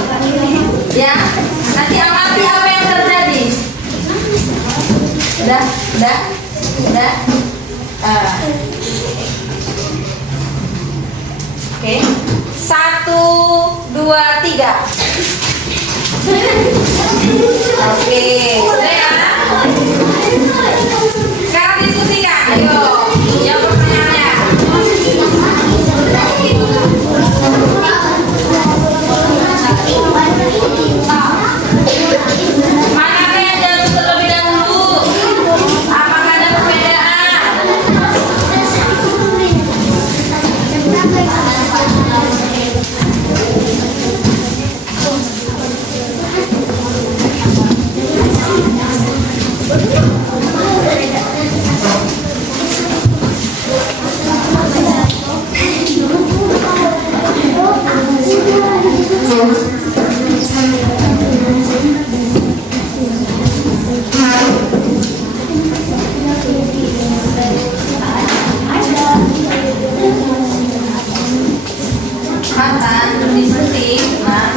Ya. Nanti amati apa yang terjadi. Udah. Oke. 1, 2, 3. Oke. Sudah ya? Sekarang diskusikan. Ayo. Jawab pertanyaannya. Mana yang jawab terlebih dahulu? Apakah ada perbedaan? Mantan berdiskusi. Nah.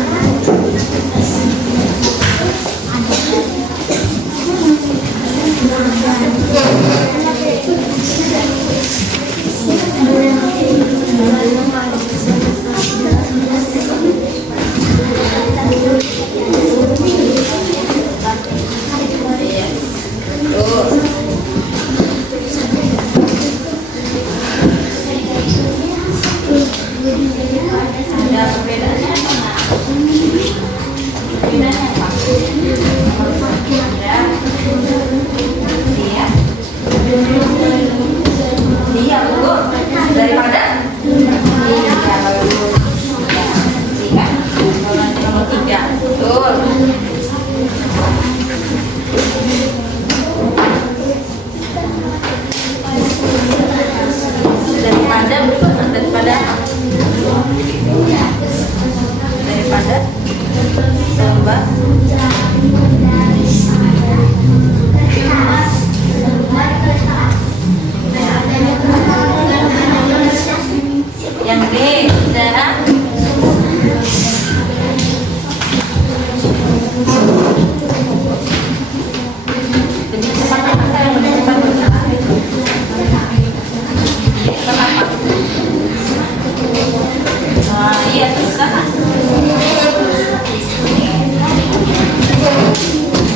Nah, iya terus sana.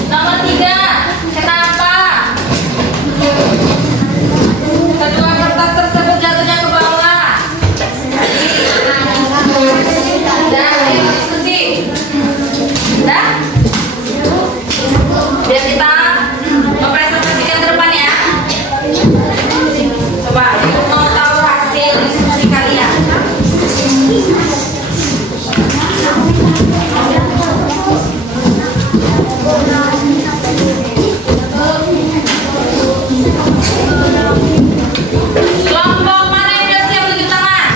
Nomor 3, kenapa kedua kertas tersebut jatuhnya ke bawah? Dah, ayo diskusi. Dah? Biar kita mempresentasikan ke depan ya. Coba, ibu mau tahu hasil diskusi kalian. Kelompok mana yang sudah siap tunjuk tangan?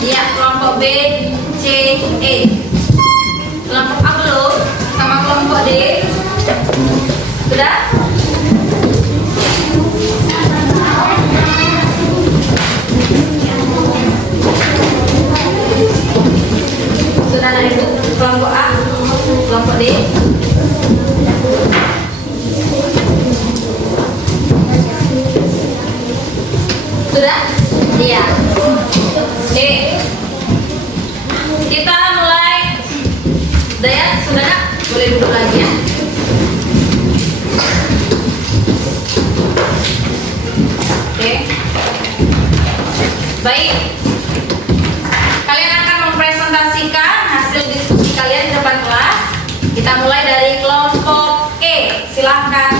Iya, kelompok B, C, E. Kelompok A belum? Sama kelompok D? Sudah? Sudah ada ibu? Kelompok A, kelompok D. Sudah? Iya. Oke. Kita mulai. Dayat, sudah nak? Boleh duduk lagi ya. Oke. Baik. Kalian akan mempresentasikan hasil diskusi kalian di depan kelas. Kita mulai dari kelompok E. Silahkan.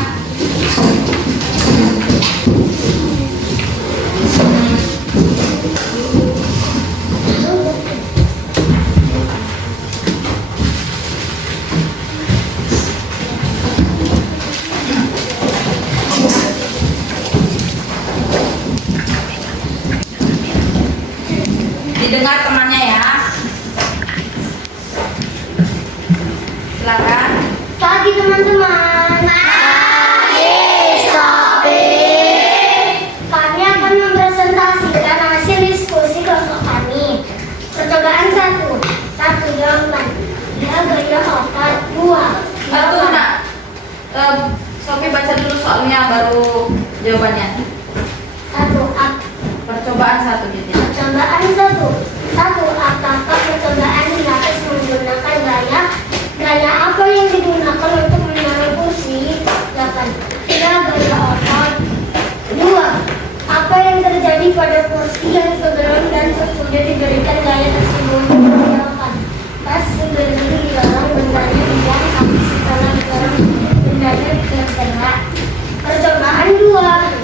Didengar temannya ya. Silakan. Pagi teman-teman. Pagi Sobi. Kami akan mempresentasikan hasil diskusi kelompok kami. Percobaan 1. 1 jawaban. Dia gaya opat. 2. Tunggu nak. Sofi baca dulu soalnya baru jawabannya. 1. Percobaan 1 gitu. Percobaan 1. Apakah percobaan dilakukan menggunakan gaya apa yang digunakan untuk menaruh kursi? 8. Gaya otot. 2. Apa yang terjadi pada kursi yang sebelum dan sesudah diberikan gaya tersebut? 8. Pas sebelum dilarang bendanya dibuang, tapi setelah dilarang bendanya bergerak. Percobaan 2.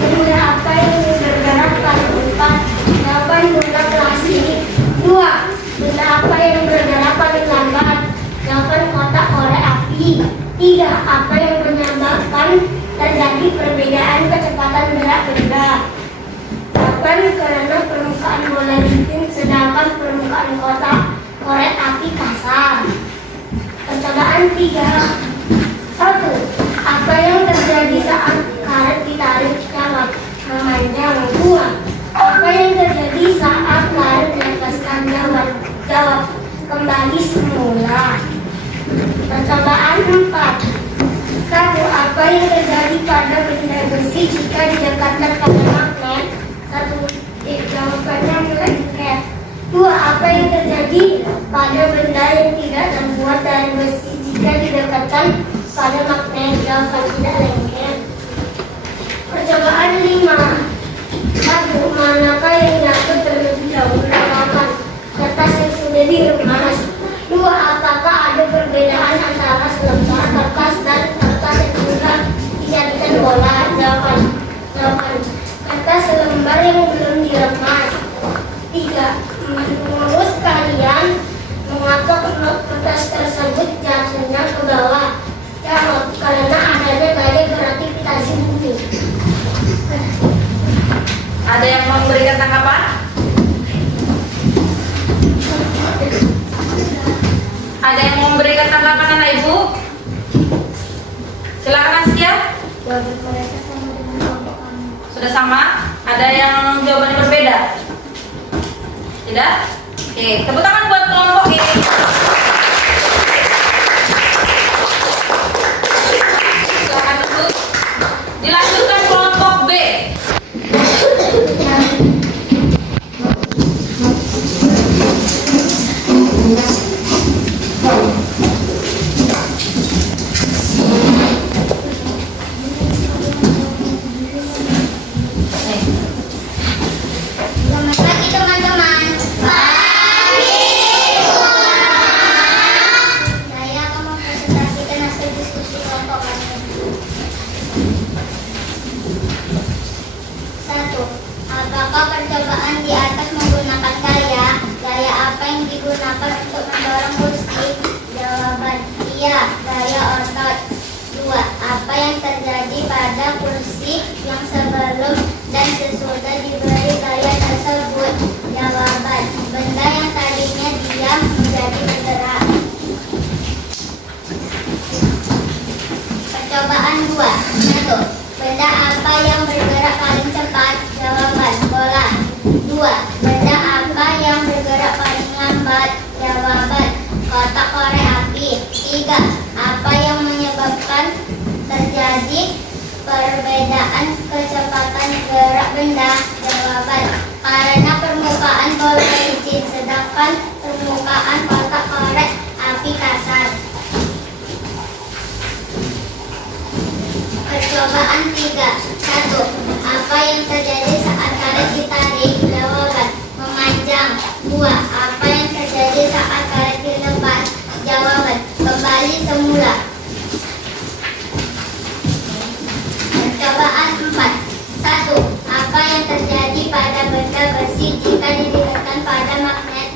Benda apa yang bergerak pada 4? 8. Benda plastik. 2. Benda apa yang bergerak paling lambat? 8. Kotak korek api. 3. Apa yang menyebabkan terjadi perbedaan kecepatan gerak benda? 8. Karena permukaan bola licin sedangkan permukaan kotak korek api kasar. Percobaan 3. 1. Apa yang terjadi saat karet ditarik? Jawab. Memanjang. 2. Apa yang terjadi saat karet dilepaskan? Jawab. Kembali semula. Percobaan 4. 1. Apa yang terjadi pada benda besi jika didekatkan pada magnet? 1. Jawabannya melengket. 2. Apa yang terjadi pada benda yang tidak terbuat dari besi jika didekatkan pada magnet? Jawaban tidak lengket. Percobaan 5. 1. Manakah yang jatuh terlebih dahulu? 8. Kertas yang sudah diremas. 2. Apakah ada perbedaan antara selembar kertas dan kertas yang sudah dijadikan bola? Jawaban. Kertas selembar yang belum diremas. 3. Menurut kalian, mengapa kertas tersebut jatuhnya ke bawah? Jawab. Karena adanya gaya gravitasi bumi. Ada yang memberikan tanggapan? Ada yang memberikan tanggapan anak ibu? Silakan Askia. Jawaban mereka sama dengan kelompok kami. Sudah sama? Ada yang jawabannya berbeda? Tidak? Oke, tepuk tangan buat kelompok ini. Silakan duduk. Dilanjutkan kelompok B. pada kursi yang sebelum dan sesudah diberi gaya tersebut. Jawaban: benda yang tadinya diam menjadi bergerak. Percobaan 2. 1. Benda apa yang bergerak paling cepat? Jawaban: bola. 2. Benda apa yang bergerak paling lambat? Jawaban: kotak korek api. 3. Apa yang menyebabkan terjadi perbedaan kecepatan gerak benda? Jawaban: karena permukaan bola licin sedangkan permukaan kotak korek api kasar. Percobaan 3. 1. Apa yang terjadi saat karet ditarik? Jawaban: memanjang. 2. Apa yang terjadi saat karet dilepas? Jawaban: kembali semula. Percobaan 4. 1. Apa yang terjadi pada benda besi jika didekatkan pada magnet?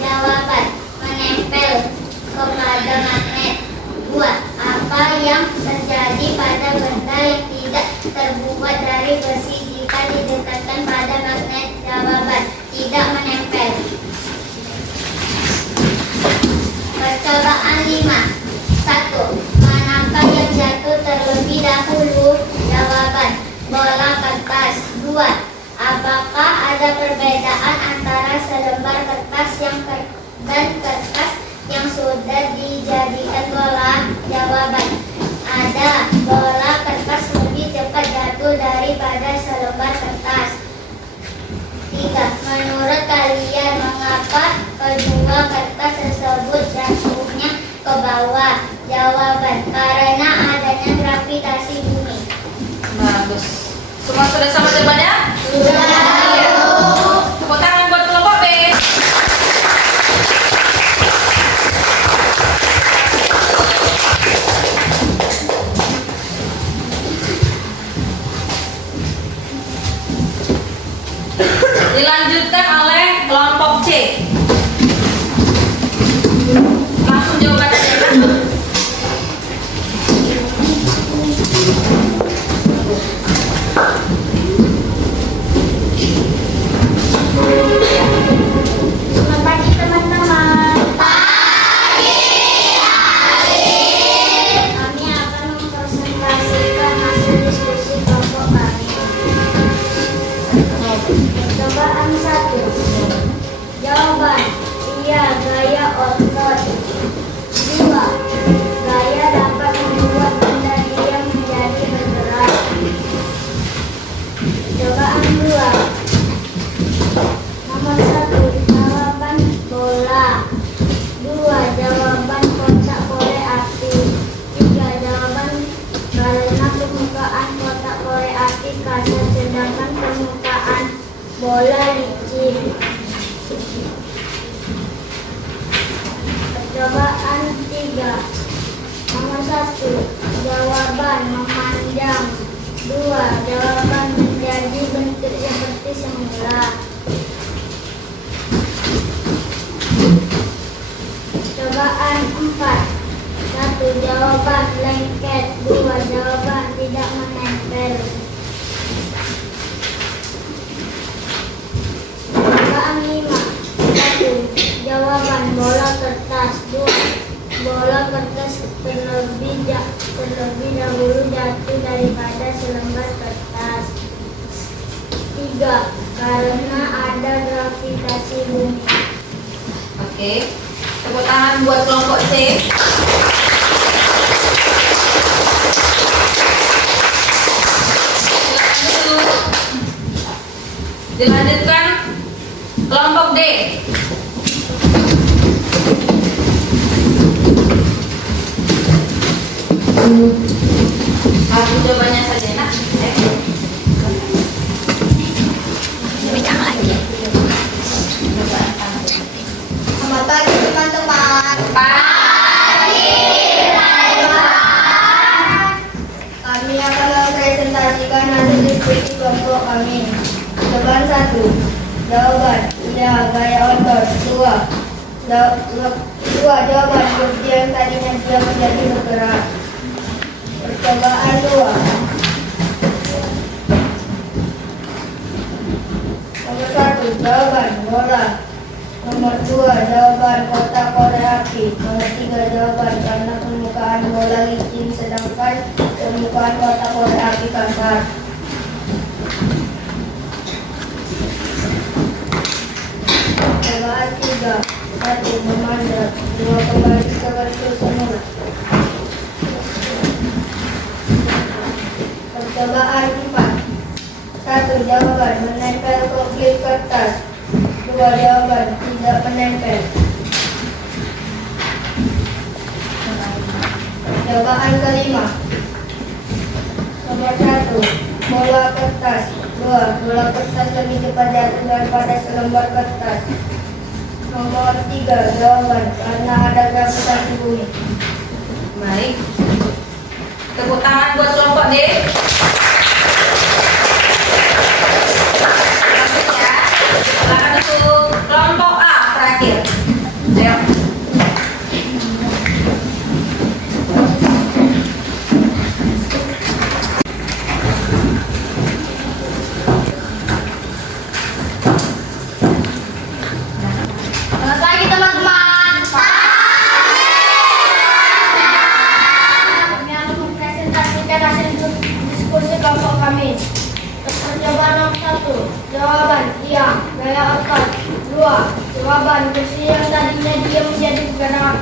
Jawaban: menempel kepada magnet. 2. Apa yang terjadi pada benda yang tidak terbuat dari besi jika didekatkan pada magnet? Jawaban: tidak menempel. Percobaan 5. 1. Manakah yang jatuh terlebih dahulu? Jawaban: bola kertas. 2. Apakah ada perbedaan antara selembar kertas dan kertas yang sudah dijadikan bola? Jawaban: ada. Bola kertas lebih cepat jatuh daripada selembar kertas. 3. Menurut kalian, mengapa kedua kertas tersebut jatuhnya ke bawah? Jawaban: karena adanya gravitasi bumi. Bagus. Semua sudah sama jawabannya? Sudah. Iya. Tepuk tangan buat kelompok B. Dilanjutkan oleh kelompok C. Langsung jawaban aja ya. Selamat pagi teman-teman. Kami akan mempresentasikan hasil diskusi kelompok kami. Percobaan 1. Jawaban: iya, gaya otot. 2. Gaya dapat membuat benda diam menjadi bergerak. Percobaan 2. Nomor 1. Jawaban: bola. 2. Jawaban: kotak korek api. 3. Jawaban: karena permukaan kotak korek api kasar sedangkan permukaan bola licin. Percobaan 3. Nomor 1. Jawaban: memanjang. 2. Jawaban: menjadi bentuk seperti semula. Percobaan 4. 1. Jawaban: lengket. 2. Jawaban: tidak menempel. Percobaan 5. 1. Jawaban: bola kertas. 2. Bola kertas terlebih dahulu jatuh daripada selembar kertas. 3. Karena ada gravitasi bumi. Oke. Tepuk tangan buat kelompok C. Silakan duduk. Dilanjutkan kelompok D. Aku jawabannya saja nak. Selamat pagi teman-teman. Kami akan mempresentasikan hasil diskusi kelompok kami. Percobaan 1. Jawaban: iya, gaya otot. 2. Jawaban: bukti yang tadinya diam menjadi bergerak. Percobaan 2. jawaban bola. Nomor 2 jawaban kotak korek api. Nomor 3 jawaban karena permukaan bola licin sedangkan permukaan kotak korek api kasar. Percobaan 3. 1. Memanjat. 2. Kembali ke garis semula. Percobaan 4. 1. Jawaban menempel ke klip kertas. 2. Jawaban tidak menempel. Percobaan kelima. Nomor 1. Bola kertas. 2. Bola kertas lebih cepat jatuh daripada selembar kertas. Nomor 3. Jawaban karena ada gravitasi bumi. Baik. Tepuk tangan buat kelompok D. Selanjutnya, silakan untuk kelompok A terakhir. Ayo. Selamat pagi teman-teman. Kami akan mempresentasikan hasil diskusi kelompok kami. Percobaan nomor 1. Jawaban iya, gaya otot. 2. Jawaban kursi yang tadinya diam menjadi bergerak.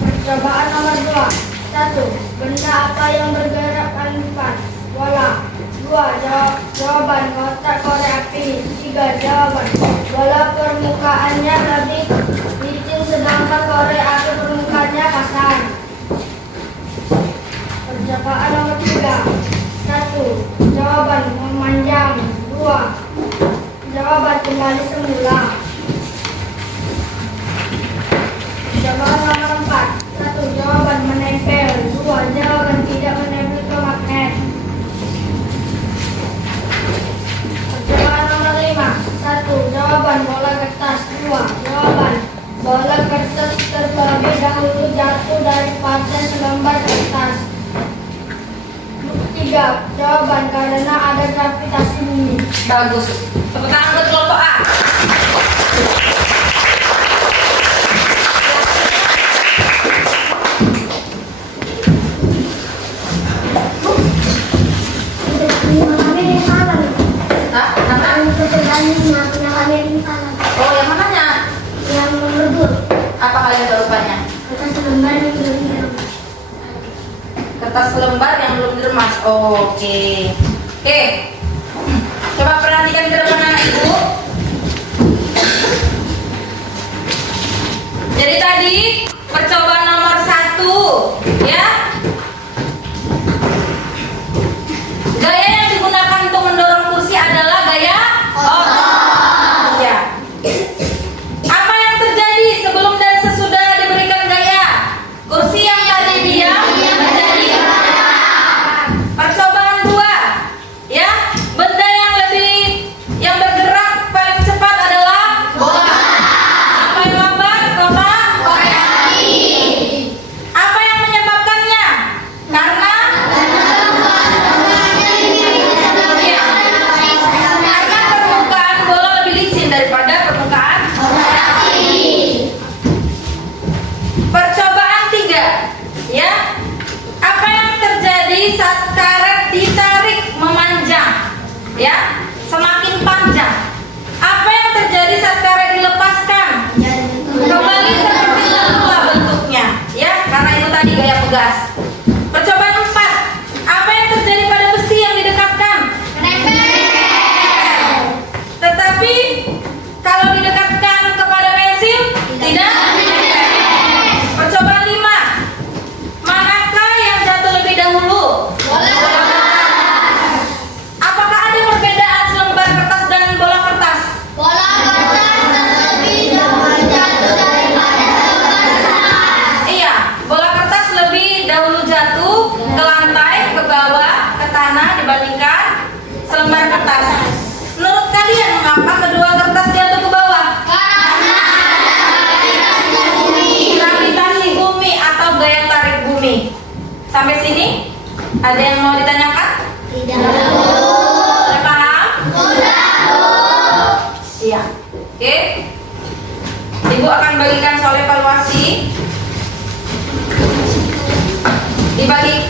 Percobaan nomor 2. 1. Benda apa yang bergerak paling cepat? Bola. 2. Jawaban kotak korek api. 3. Jawaban bola permukaannya lebih licin sedangkan korek api permukaannya kasar. Percobaan nomor 3. 1. Jawaban memanjang. 2. Jawaban kembali semula. Jawaban nomor 4. 1. Jawaban menempel. 2. Jawaban tidak menempel ke magnet. Percobaan nomor 5. 1. Jawaban bola kertas. 2. Jawaban bola kertas terlebih dahulu jatuh daripada selembar kertas. 3. Jawaban karena ada gravitasi bumi. Bagus. Tepuk tangan buat kelompok A. Kami di sana. Hah? Mana? Kami di sana. Oh, yang mananya? Yang nomor 2. Apa kalian rupanya? Kertas lembar yang belum diremas. Kertas lembar yang belum diremas. Oke. Oke. Coba perhatikan ke depan anak ibu. Jadi tadi percobaan nomor 1, ya. Gaya yang digunakan untuk mendorong kursi adalah gaya otot. Ya. Apa yang terjadi sebelum dan sesudah diberikan gaya? Kursi yang tadi diam menjadi gerak. Percobaan 2, ya. Benda yang bergerak paling cepat adalah bola. Apa yang lambat? Kotak korek api.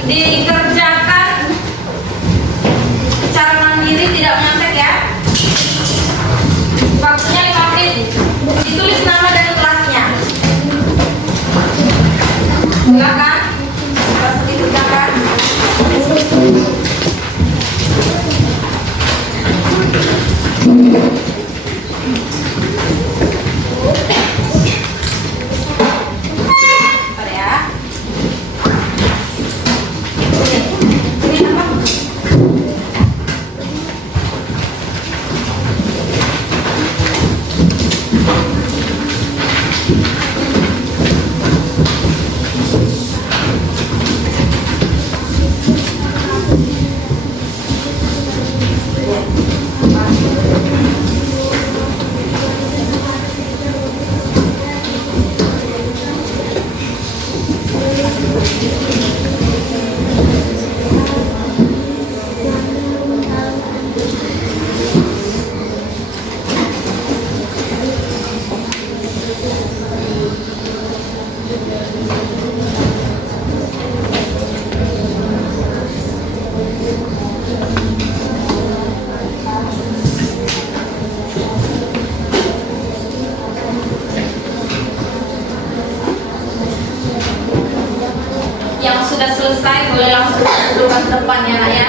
dikerjakan secara mandiri, tidak menyontek ya. Waktunya 5 menit. Ditulis nama dan kelasnya. Silakan. Kelas dikerjakan. Bentar ya. Ini apa? Yang sudah selesai boleh langsung duduk ke depan ya, Nak ya.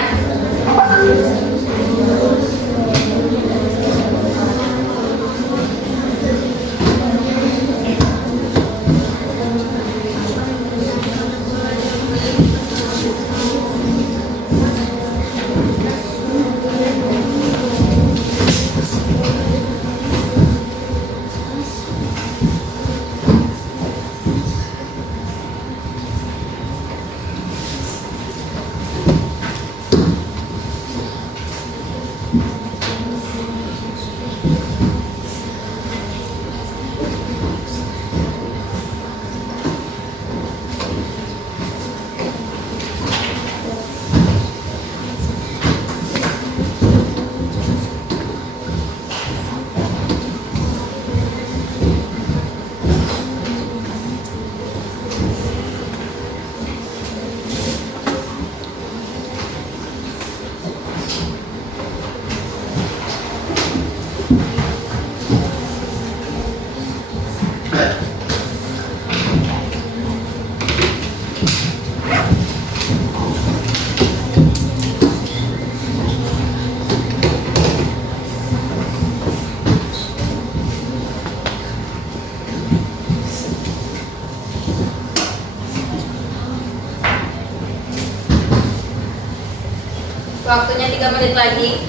Waktunya 3 menit lagi.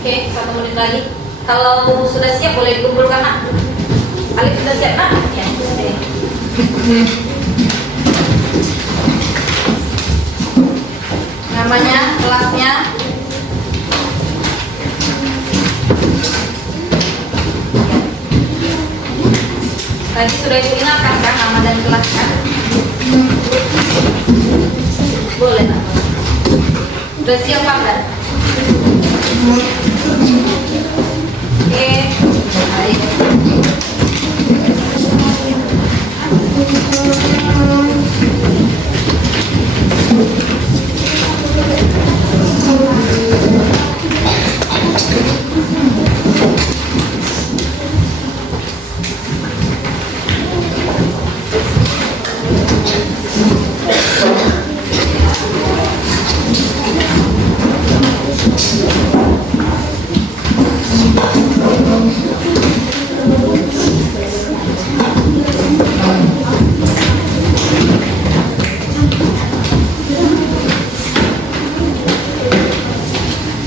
Oke, 1 menit lagi. Kalau sudah siap boleh dikumpulkan, Nak. Alif sudah siap, Nak? Ya, sudah. Namanya, kelasnya. Tadi sudah diingatkan kan nama dan kelasnya? Boleh, Nak. Sudah siap, Pak? Oke, baik.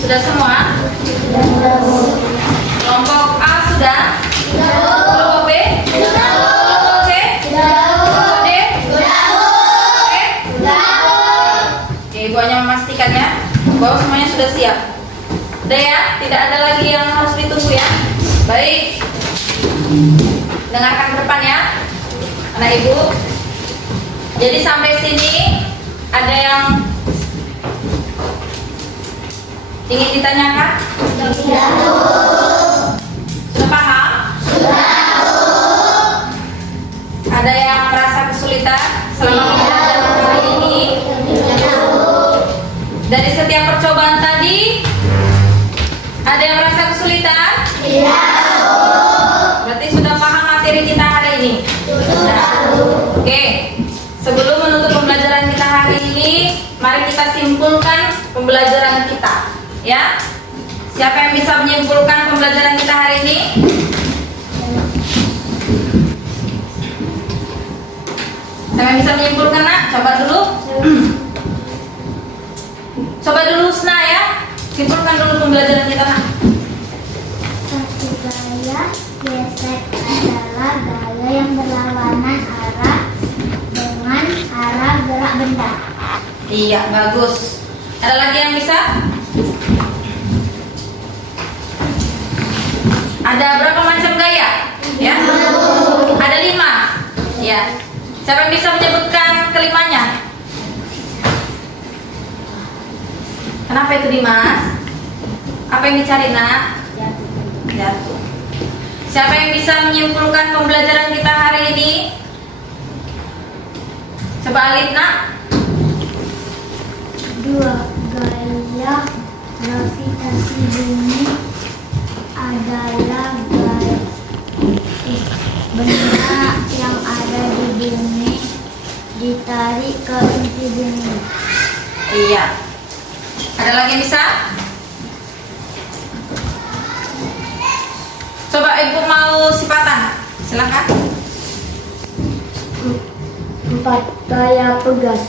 Sudah semua? Kelompok A sudah? Kelompok B? Kelompok C? Kelompok D? Oke? Oke, Ibu hanya memastikan ya bahwa semuanya sudah siap. Udah ya? Tidak ada lagi yang harus ditunggu ya? Baik. Dengarkan ke depan ya, anak Ibu. Jadi sampai sini ada yang ingin ditanyakan? Sudah paham? Ada yang merasa kesulitan selama pembelajaran hari ini? Dari setiap percobaan tadi, ada yang merasa kesulitan? Berarti sudah paham materi kita hari ini? Sudah. Oke, sebelum menutup pembelajaran kita hari ini, mari kita simpulkan pembelajaran kita. Ya, siapa yang bisa menyimpulkan pembelajaran kita hari ini? Siapa yang bisa menyimpulkan, nak? Coba dulu. Coba dulu, Sna ya. Simpulkan dulu pembelajaran kita, nak. Satu gaya gesek adalah gaya yang berlawanan arah dengan arah gerak benda. Iya, bagus. Ada lagi yang bisa? Ada berapa macam gaya? Ya, ada 5. Ya, siapa yang bisa menyebutkan kelimanya? Kenapa itu Dimas? Apa yang dicari, nak? Jatuh. Siapa yang bisa menyimpulkan pembelajaran kita hari ini? Coba Alif, nak. 2. Gaya gravitasi bumi adalah gaya benda yang ada di bumi ditarik ke inti bumi. Iya. Ada lagi yang bisa? Coba Ibu mau sifatan. Silakan. 4. Gaya pegas.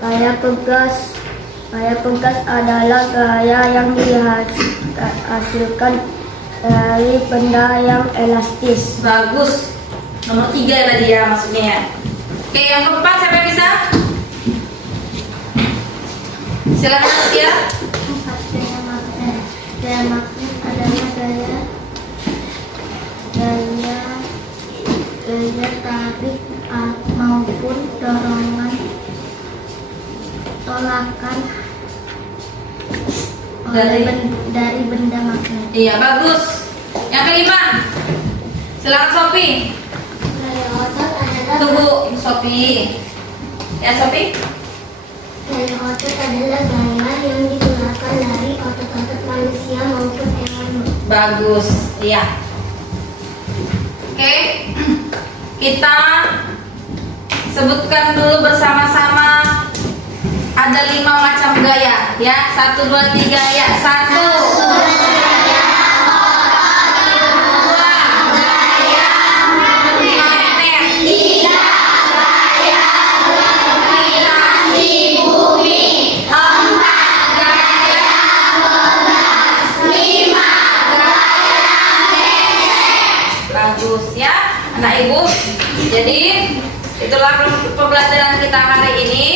Gaya pegas adalah gaya yang dihasilkan dari benda yang elastis. Bagus. Nomor 3 tadi ya maksudnya ya. Oke, yang keempat siapa yang bisa? Silakan ya. 4. Gaya magnet. Gaya magnet adalah gaya tarik maupun dorongan tolakan dari benda magnet. Iya, bagus. Yang kelima. Silakan Sophie. Gaya otot adalah Tunggu Sophie. Ya Sophie. gaya otot adalah gaya yang dikeluarkan dari otot-otot manusia maupun hewan. Bagus. Iya. Oke. Kita sebutkan dulu bersama-sama. Ada 5 macam gaya. Ya, 1, 2, 3 ya. 1. Bagus ya anak ibu. Jadi itulah pembelajaran kita hari ini.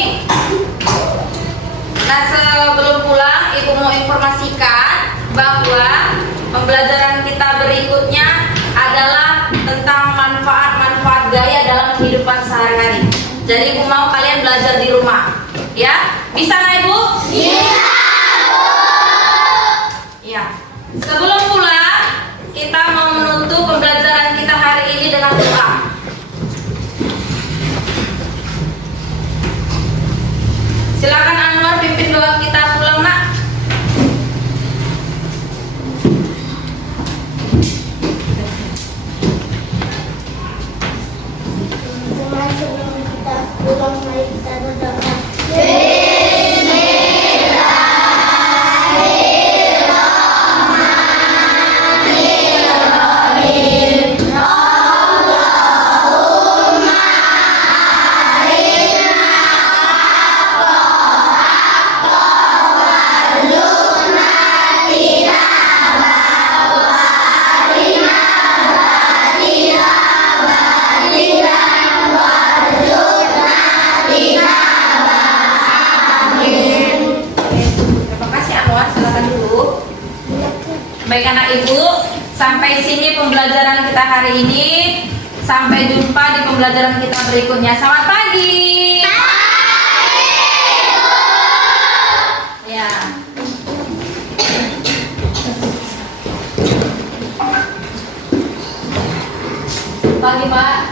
Nah, sebelum pulang ibu mau informasikan bahwa pembelajaran kita berikutnya adalah tentang manfaat-manfaat gaya dalam kehidupan sehari-hari. Jadi ibu mau kalian belajar di rumah. Ya, bisa nggak ibu? Bisa. Iya. Ulang, mari kita berdoa. Terima kasih Anwar, silakan dulu. Baik anak ibu, sampai sini pembelajaran kita hari ini. Sampai jumpa di pembelajaran kita berikutnya. Selamat pagi. Ya. Pagi Pak.